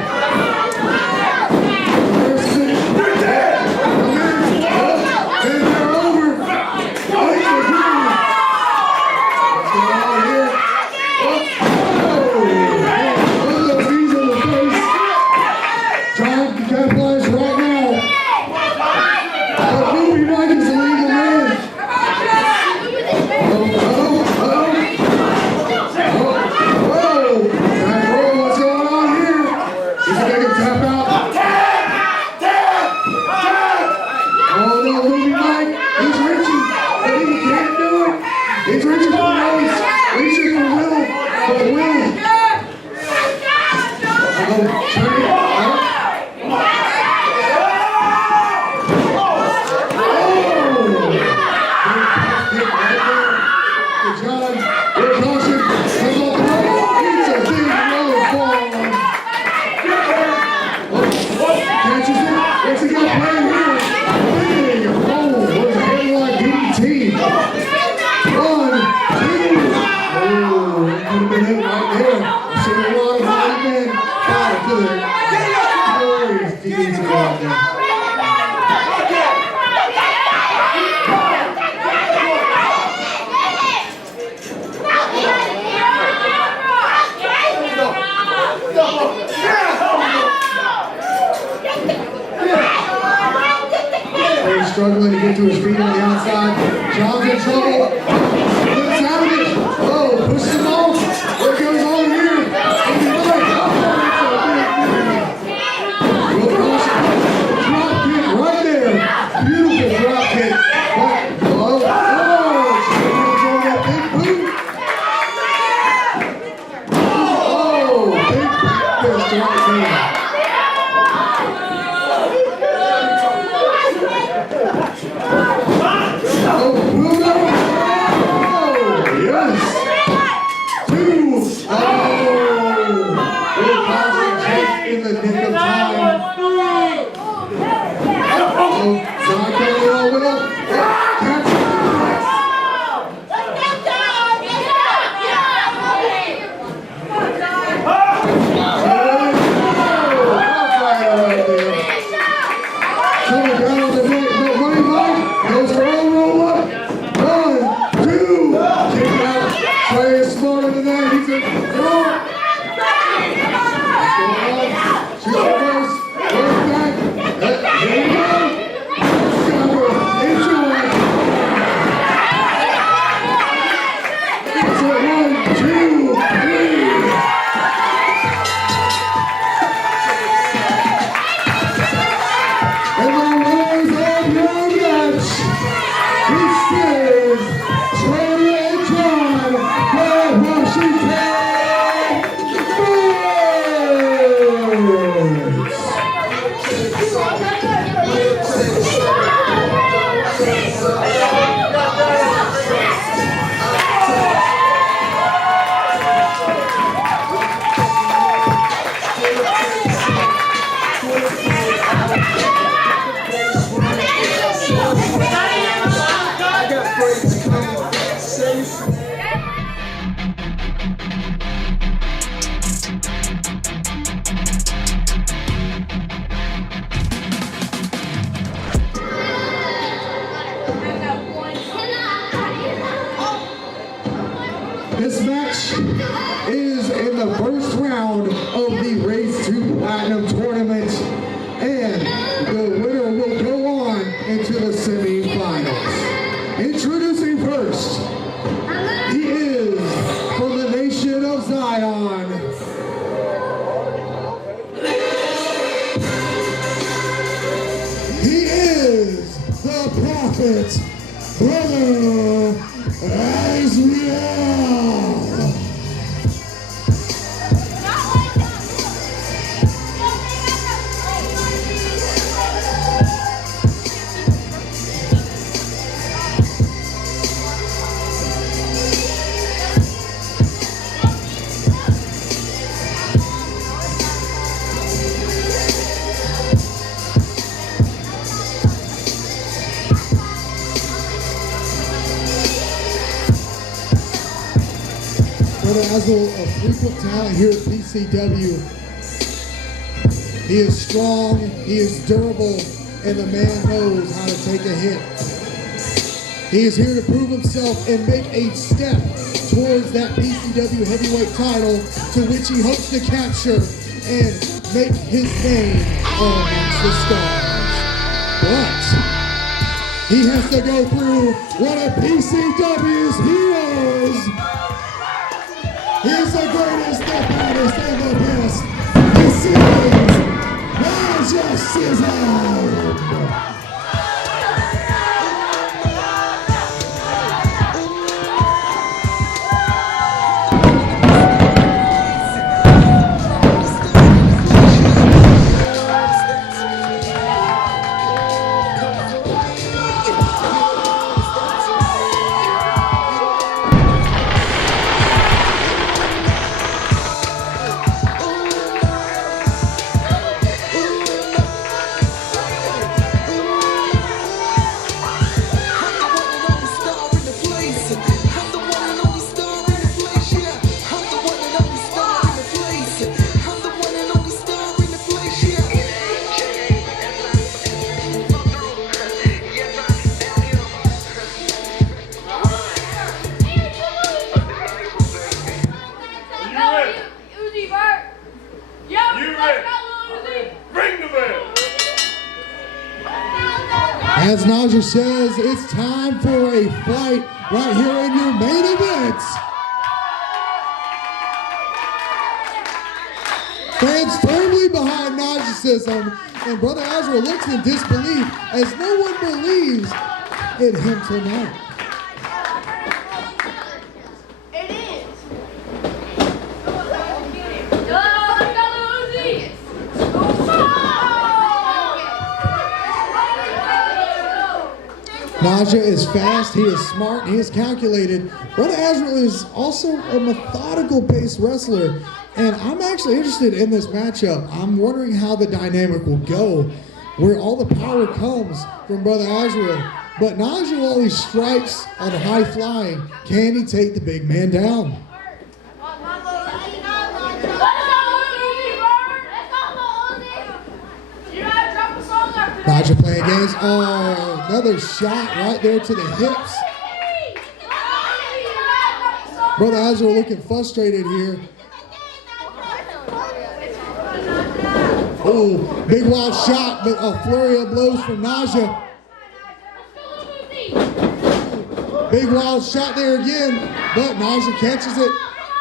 Struggling to get to his feet on the outside. John's in trouble. Looks out of it. Oh, pushes him off. What goes on here? Drop kick right there. Beautiful drop kick. Smarter than that, he's a the first round of the Race to Platinum tournament. And the winner will go on into the semifinals. Introducing first, he is from the nation of Zion. He is the Prophet, Brother Azriel. Brother Azriel, a frequent talent here at PCW. He is strong, he is durable, and the man knows how to take a hit. He is here to prove himself and make a step towards that PCW heavyweight title, to which he hopes to capture and make his name amongst the stars. But he has to go through one of PCW's heroes. He's the greatest, the baddest, and the best. This is Najasism. As Naja says, it's time for a fight right here in your main event. Fans firmly behind Najasism, and Brother Azriel looks in disbelief as no one believes in him tonight. It is. Naja is fast, he is smart, he is calculated. Brother Azriel is also a methodical-paced wrestler, and I'm actually interested in this matchup. I'm wondering how the dynamic will go, where all the power comes from Brother Azriel. But Naja always strikes on the high flying. Can he take the big man down? Naja playing games. Oh, another shot right there to the hips. Brother Azriel looking frustrated here. Oh, big wild shot, but a flurry of blows from Naja. Big wild shot there again, but Naja catches it.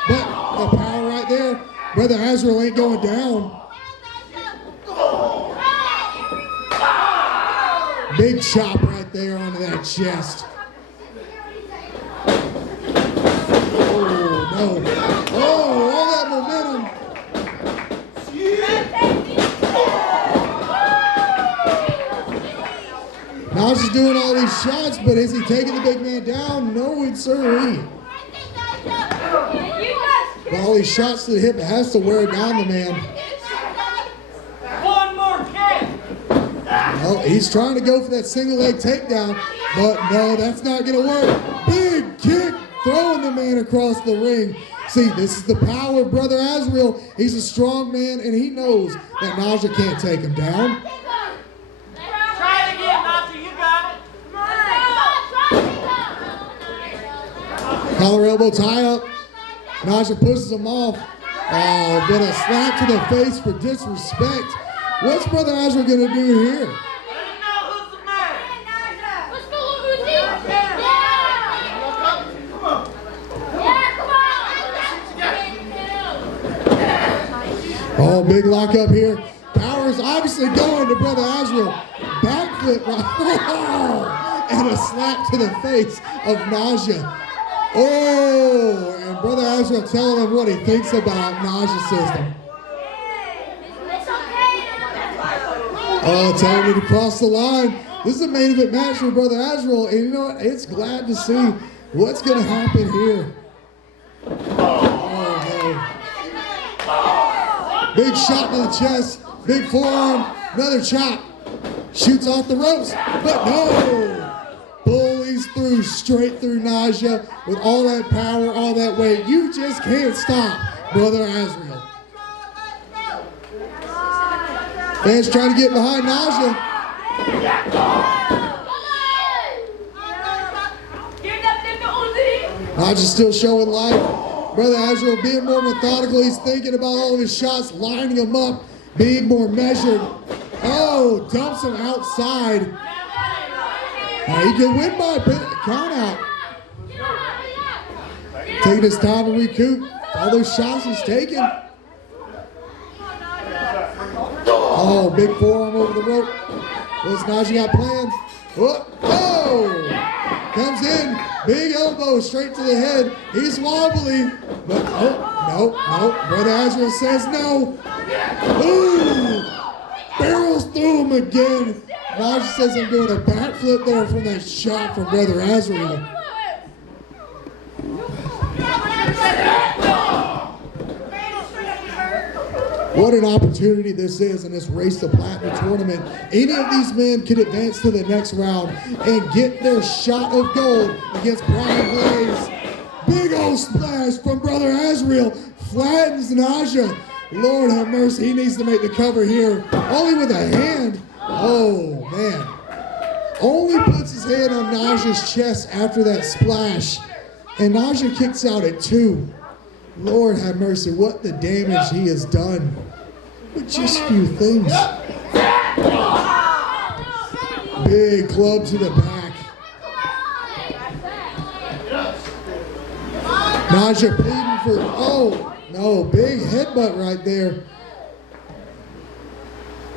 But the power right there. Brother Azriel ain't going down. Big chop right there onto that chest. Oh, no. Oh, all that momentum. Naja's doing all these shots, but is he taking the big man down? No, it's sirree. But all these shots to the hip, it has to wear down the man. One more kick. Well, he's trying to go for that single leg takedown, but no, that's not going to work. Big kick, throwing the man across the ring. See, this is the power of Brother Azriel. He's a strong man, and he knows that Naja can't take him down. Try it again, Naja. You got it. Collar elbow tie up. Naja pushes him off. Oh, but a slap to the face for disrespect. What's Brother Azriel gonna do here? Oh, big lock up here. Power's obviously going to Brother Azriel. Backflip right. And a slap to the face of Naja. Oh, and Brother Azriel telling him what he thinks about Najasism. Oh, telling him to cross the line. This is a main event match for Brother Azriel, and you know what? It's glad to see what's going to happen here. Oh, no. Big shot to the chest, big forearm, another chop. Shoots off the ropes, but no. Bullies through, straight through Naja with all that power, all that weight. You just can't stop Brother Azriel. Fans trying to get behind Naja. Naja's still showing life. Brother Azriel being more methodical. He's thinking about all of his shots, lining them up, being more measured. Oh, dumps him outside. He can win by a count out. Taking his time to recoup all those shots he's taking. Oh, big forearm over the rope. What's Naja got planned? Oh! Comes in, big elbow straight to the head. He's wobbly, but no. Brother Azriel says no. Ooh! Barrels through him again. Naja says I'm doing a backflip there from that shot from Brother Azriel. What an opportunity this is in this Race to Platinum tournament. Any of these men could advance to the next round and get their shot of gold against Brian Blaze. Big old splash from Brother Azriel. Flattens Naja. Lord have mercy, he needs to make the cover here. Only with a hand. Oh, man. Only puts his hand on Naja's chest after that splash. And Naja kicks out at 2. Lord have mercy, what the damage he has done with just a few things. Big club to the back. Naja pleading for, oh no, big headbutt right there.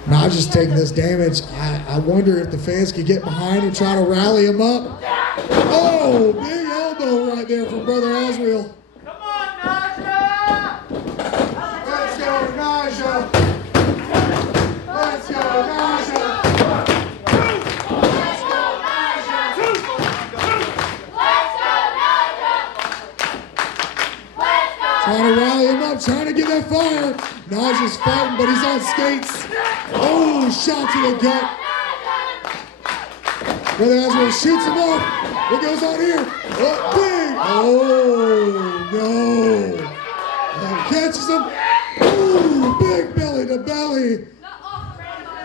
Naja's taking this damage. I wonder if the fans could get behind and try to rally him up. Oh, big elbow right there from Brother Azriel. Let's go, Naja! Let's go, Naja! Trying to rally him up, trying to get that fire. Naja's fighting, but he's on skates. Oh, shot to the gut. Brother Azriel shoots him off. What goes on here? Oh, big! Oh, no! Catches him. Ooh, big belly to belly.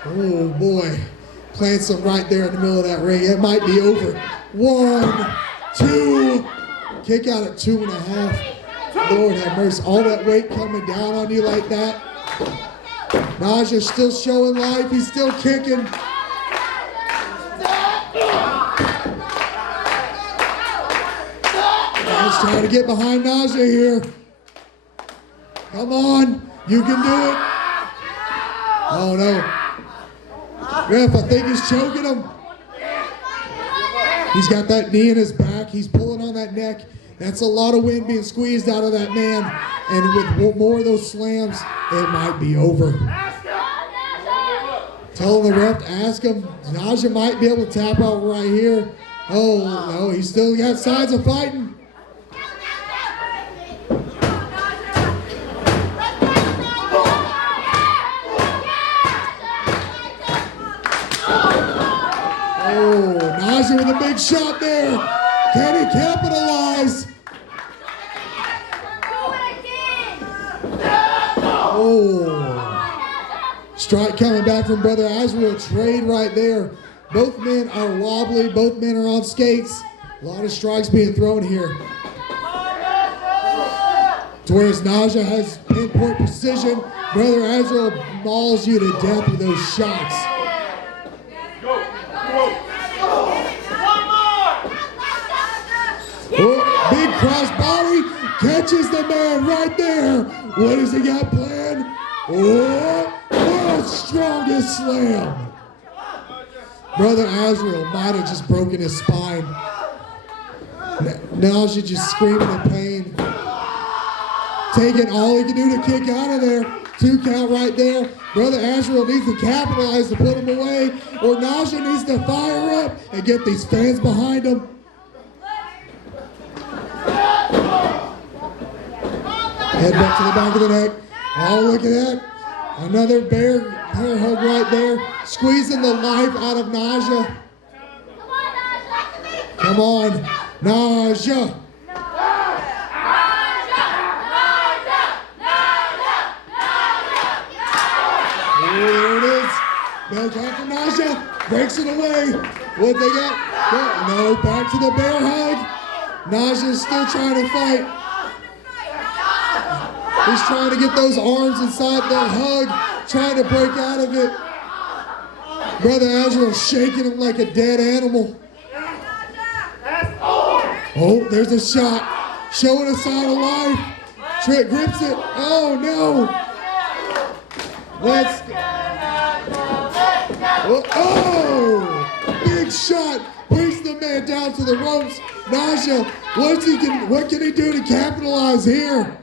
Oh boy. Plants him right there in the middle of that ring. It might be over. 1, 2. Kick out at 2.5. Lord have mercy. All that weight coming down on you like that. Naja's still showing life. He's still kicking. He's trying to get behind Naja here. Come on, you can do it. Oh no. Ref, I think he's choking him. He's got that knee in his back. He's pulling on that neck. That's a lot of wind being squeezed out of that man. And with more of those slams, it might be over. Telling the ref to ask him. Naja might be able to tap out right here. Oh no, he's still got signs of fighting. Oh, Naja with a big shot there. Can he capitalize? Oh. Strike coming back from Brother Azriel. Trade right there. Both men are wobbly. Both men are on skates. A lot of strikes being thrown here. To whereas Naja has pinpoint precision, Brother Azriel mauls you to death with those shots. Oh, big crossbody catches the man right there. What has he got planned? Oh, world's strongest slam. Brother Azriel might have just broken his spine. Naja just screaming in pain. Taking all he can do to kick out of there. 2 count right there. Brother Azriel needs to capitalize to put him away, or Naja needs to fire up and get these fans behind him. Head back to the back of the neck. Oh, look at that. Another bear hug right there. Squeezing the life out of Naja. Come on, Naja. There it is. Bell count for Naja. Breaks it away. What they got? No, back to the bear hug. Naja's still trying to fight. He's trying to get those arms inside that hug, trying to break out of it. Brother Azriel shaking him like a dead animal. Oh, there's a shot. Showing a sign of life. Trick grips it. Oh, no. Let's go. Oh, big shot. Brings the man down to the ropes. Naja, what can he do to capitalize here?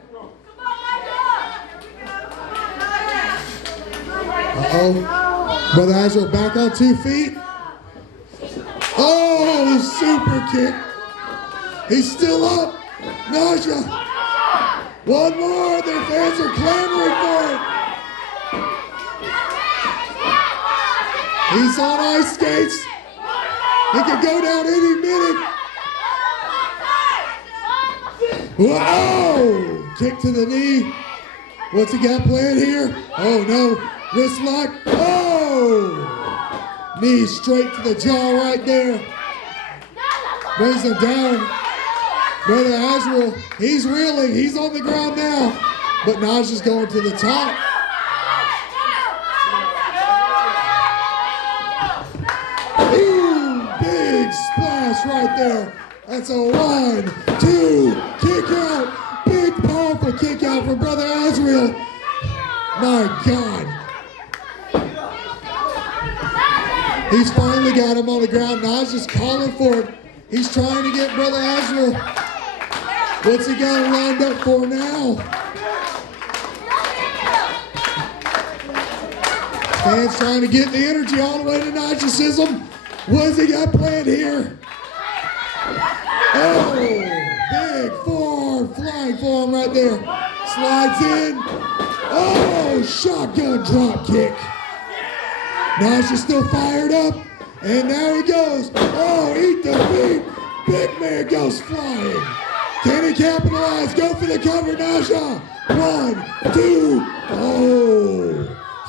Uh-oh. Brother Azriel back on 2 feet. Oh, super kick. He's still up. Naja. One more. Their fans are clamoring for it. He's on ice skates. He could go down any minute. Whoa! Kick to the knee. What's he got planned here? Oh, no. Wrist lock. Oh! Knee straight to the jaw right there. Brings him down. Brother Azriel, he's reeling. He's on the ground now. But Naja's going to the top. Ooh, big splash right there. That's a 1, 2, kick out. Big powerful kick out for Brother Azriel. My God. He's finally got him on the ground. Naja's calling for it. He's trying to get Brother Azriel. What's he got lined up for now? Fans trying to get the energy all the way to Najasism. What's he got planned here? Oh, big forearm, flying forearm right there. Slides in. Oh, shotgun drop kick. Naja's still fired up, and there he goes. Oh, eat the beat. Big man goes flying. Can he capitalize? Go for the cover, Naja. 1, 2. Oh,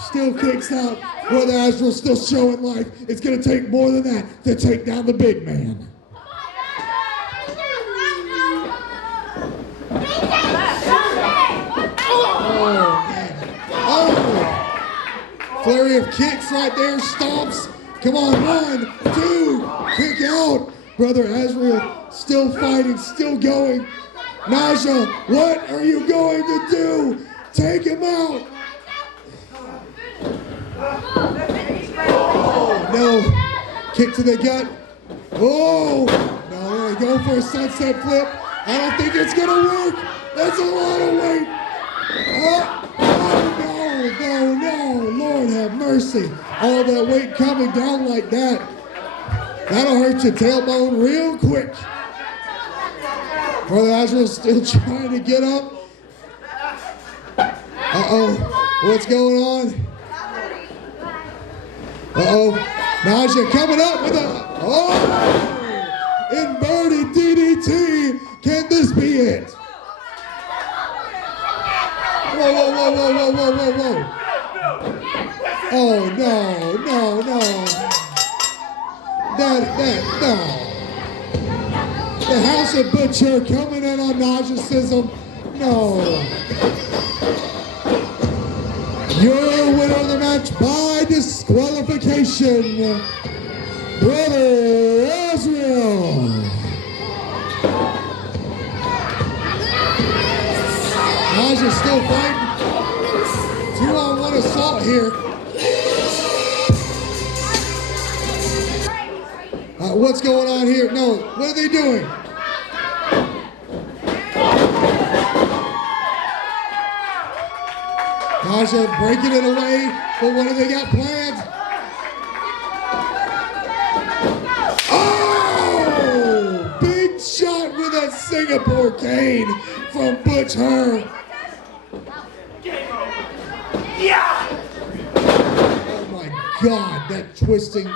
still kicks out. Brother Azriel still showing life. It's going to take more than that to take down the big man. Oh, flurry of kicks right there, stomps. Come on, 1, 2, kick out. Brother Azriel still fighting, still going. Naja, what are you going to do? Take him out. Oh, no. Kick to the gut. Oh, no, they go for a sunset flip. I don't think it's going to work. That's a lot of weight. Oh, no. Lord have mercy. All that weight coming down like that. That'll hurt your tailbone real quick. Brother Azriel's still trying to get up. Uh-oh. What's going on? Uh-oh. Naja coming up with a... Oh! Inverted DDT. Can this be it? Whoa. Oh, no. No. The House of Butcher coming in on Najasism. no. Your winner of the match by disqualification, Brother Azriel. Naja's still fighting. 2-on-1 assault here. What's going on here? No, what are they doing? Naja breaking it away, but what do they got planned? Oh! Big shot with a Singapore cane from Butch Her. Yeah! Oh my God, that twisting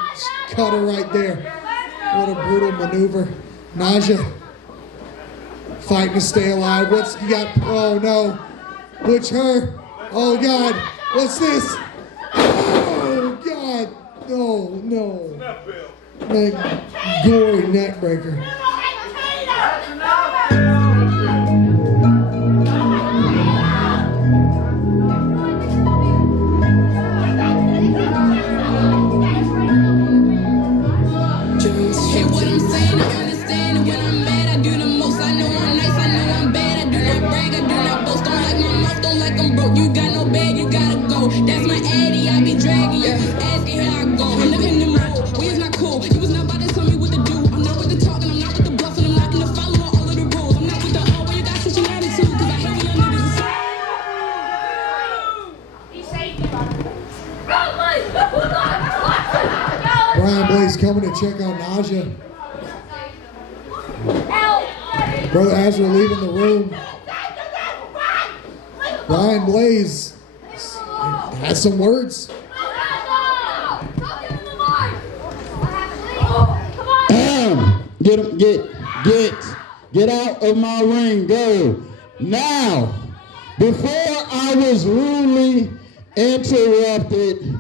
cutter right there. What a brutal maneuver. Naja fighting to stay alive. What's you got? Oh no. Butch Her. Oh God. What's this? Oh God. No, no. Big gory neck breaker. That's my Eddie, I be dragging you. Asking how I go. I'm not in the mood. We is not cool. You was not about to tell me what to do. I'm not with the talking, I'm not with the bluffing. I'm not gonna follow all of the rules. I'm not with the oh, but you got such an attitude. Cause I hate when y'all niggas. Brian Blaze coming to check on Naja. Brother Azriel leaving the room. Brian Blaze has some words. Get out of my ring, go. Now, before I was rudely interrupted,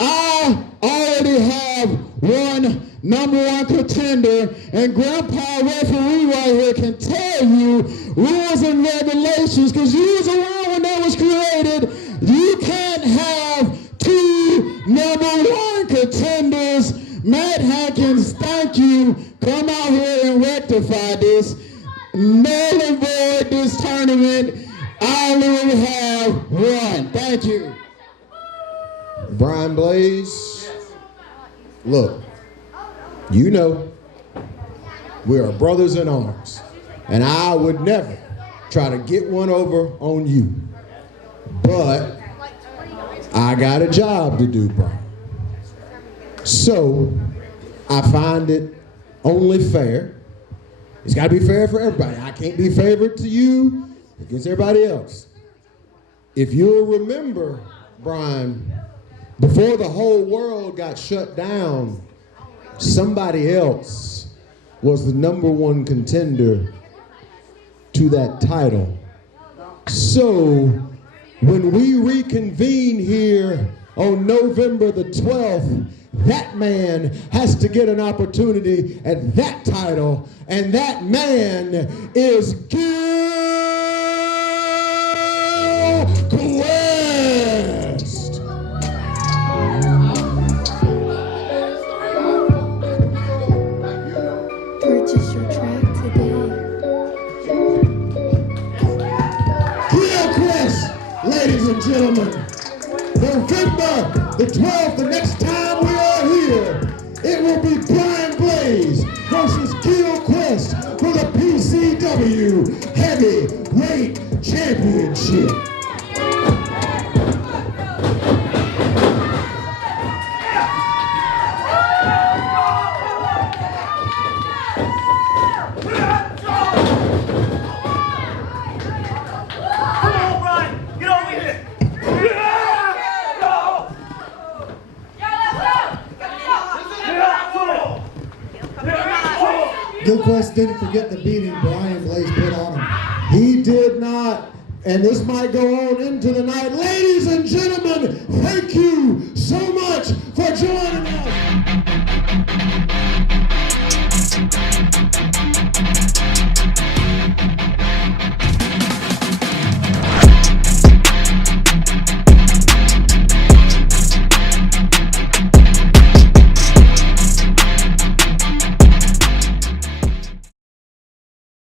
I already have one #1 contender, and Grandpa referee right here can tell you rules and regulations, because you was around when that was created. You can't have two #1 contenders. Matt Hankins, thank you. Come out here and rectify this. Null and void this tournament. I only have one. Thank you. Brian Blaze, look, you know, we are brothers in arms, and I would never try to get one over on you. But I got a job to do, Brian. So I find it only fair. It's got to be fair for everybody. I can't be favored to you against everybody else. If you'll remember, Brian, before the whole world got shut down, somebody else was the #1 contender to that title. So when we reconvene here on November the 12th, that man has to get an opportunity at that title, and that man is Gil Quest. Purchase your track today. Gil Quest, ladies and gentlemen, November the 12th, the next time we are here, it will be Brian Blaze versus Gil Quest for the PCW Heavyweight Championship. Gil Quest didn't forget the beating Brian Blaze put on him. He did not, and this might go on into the night.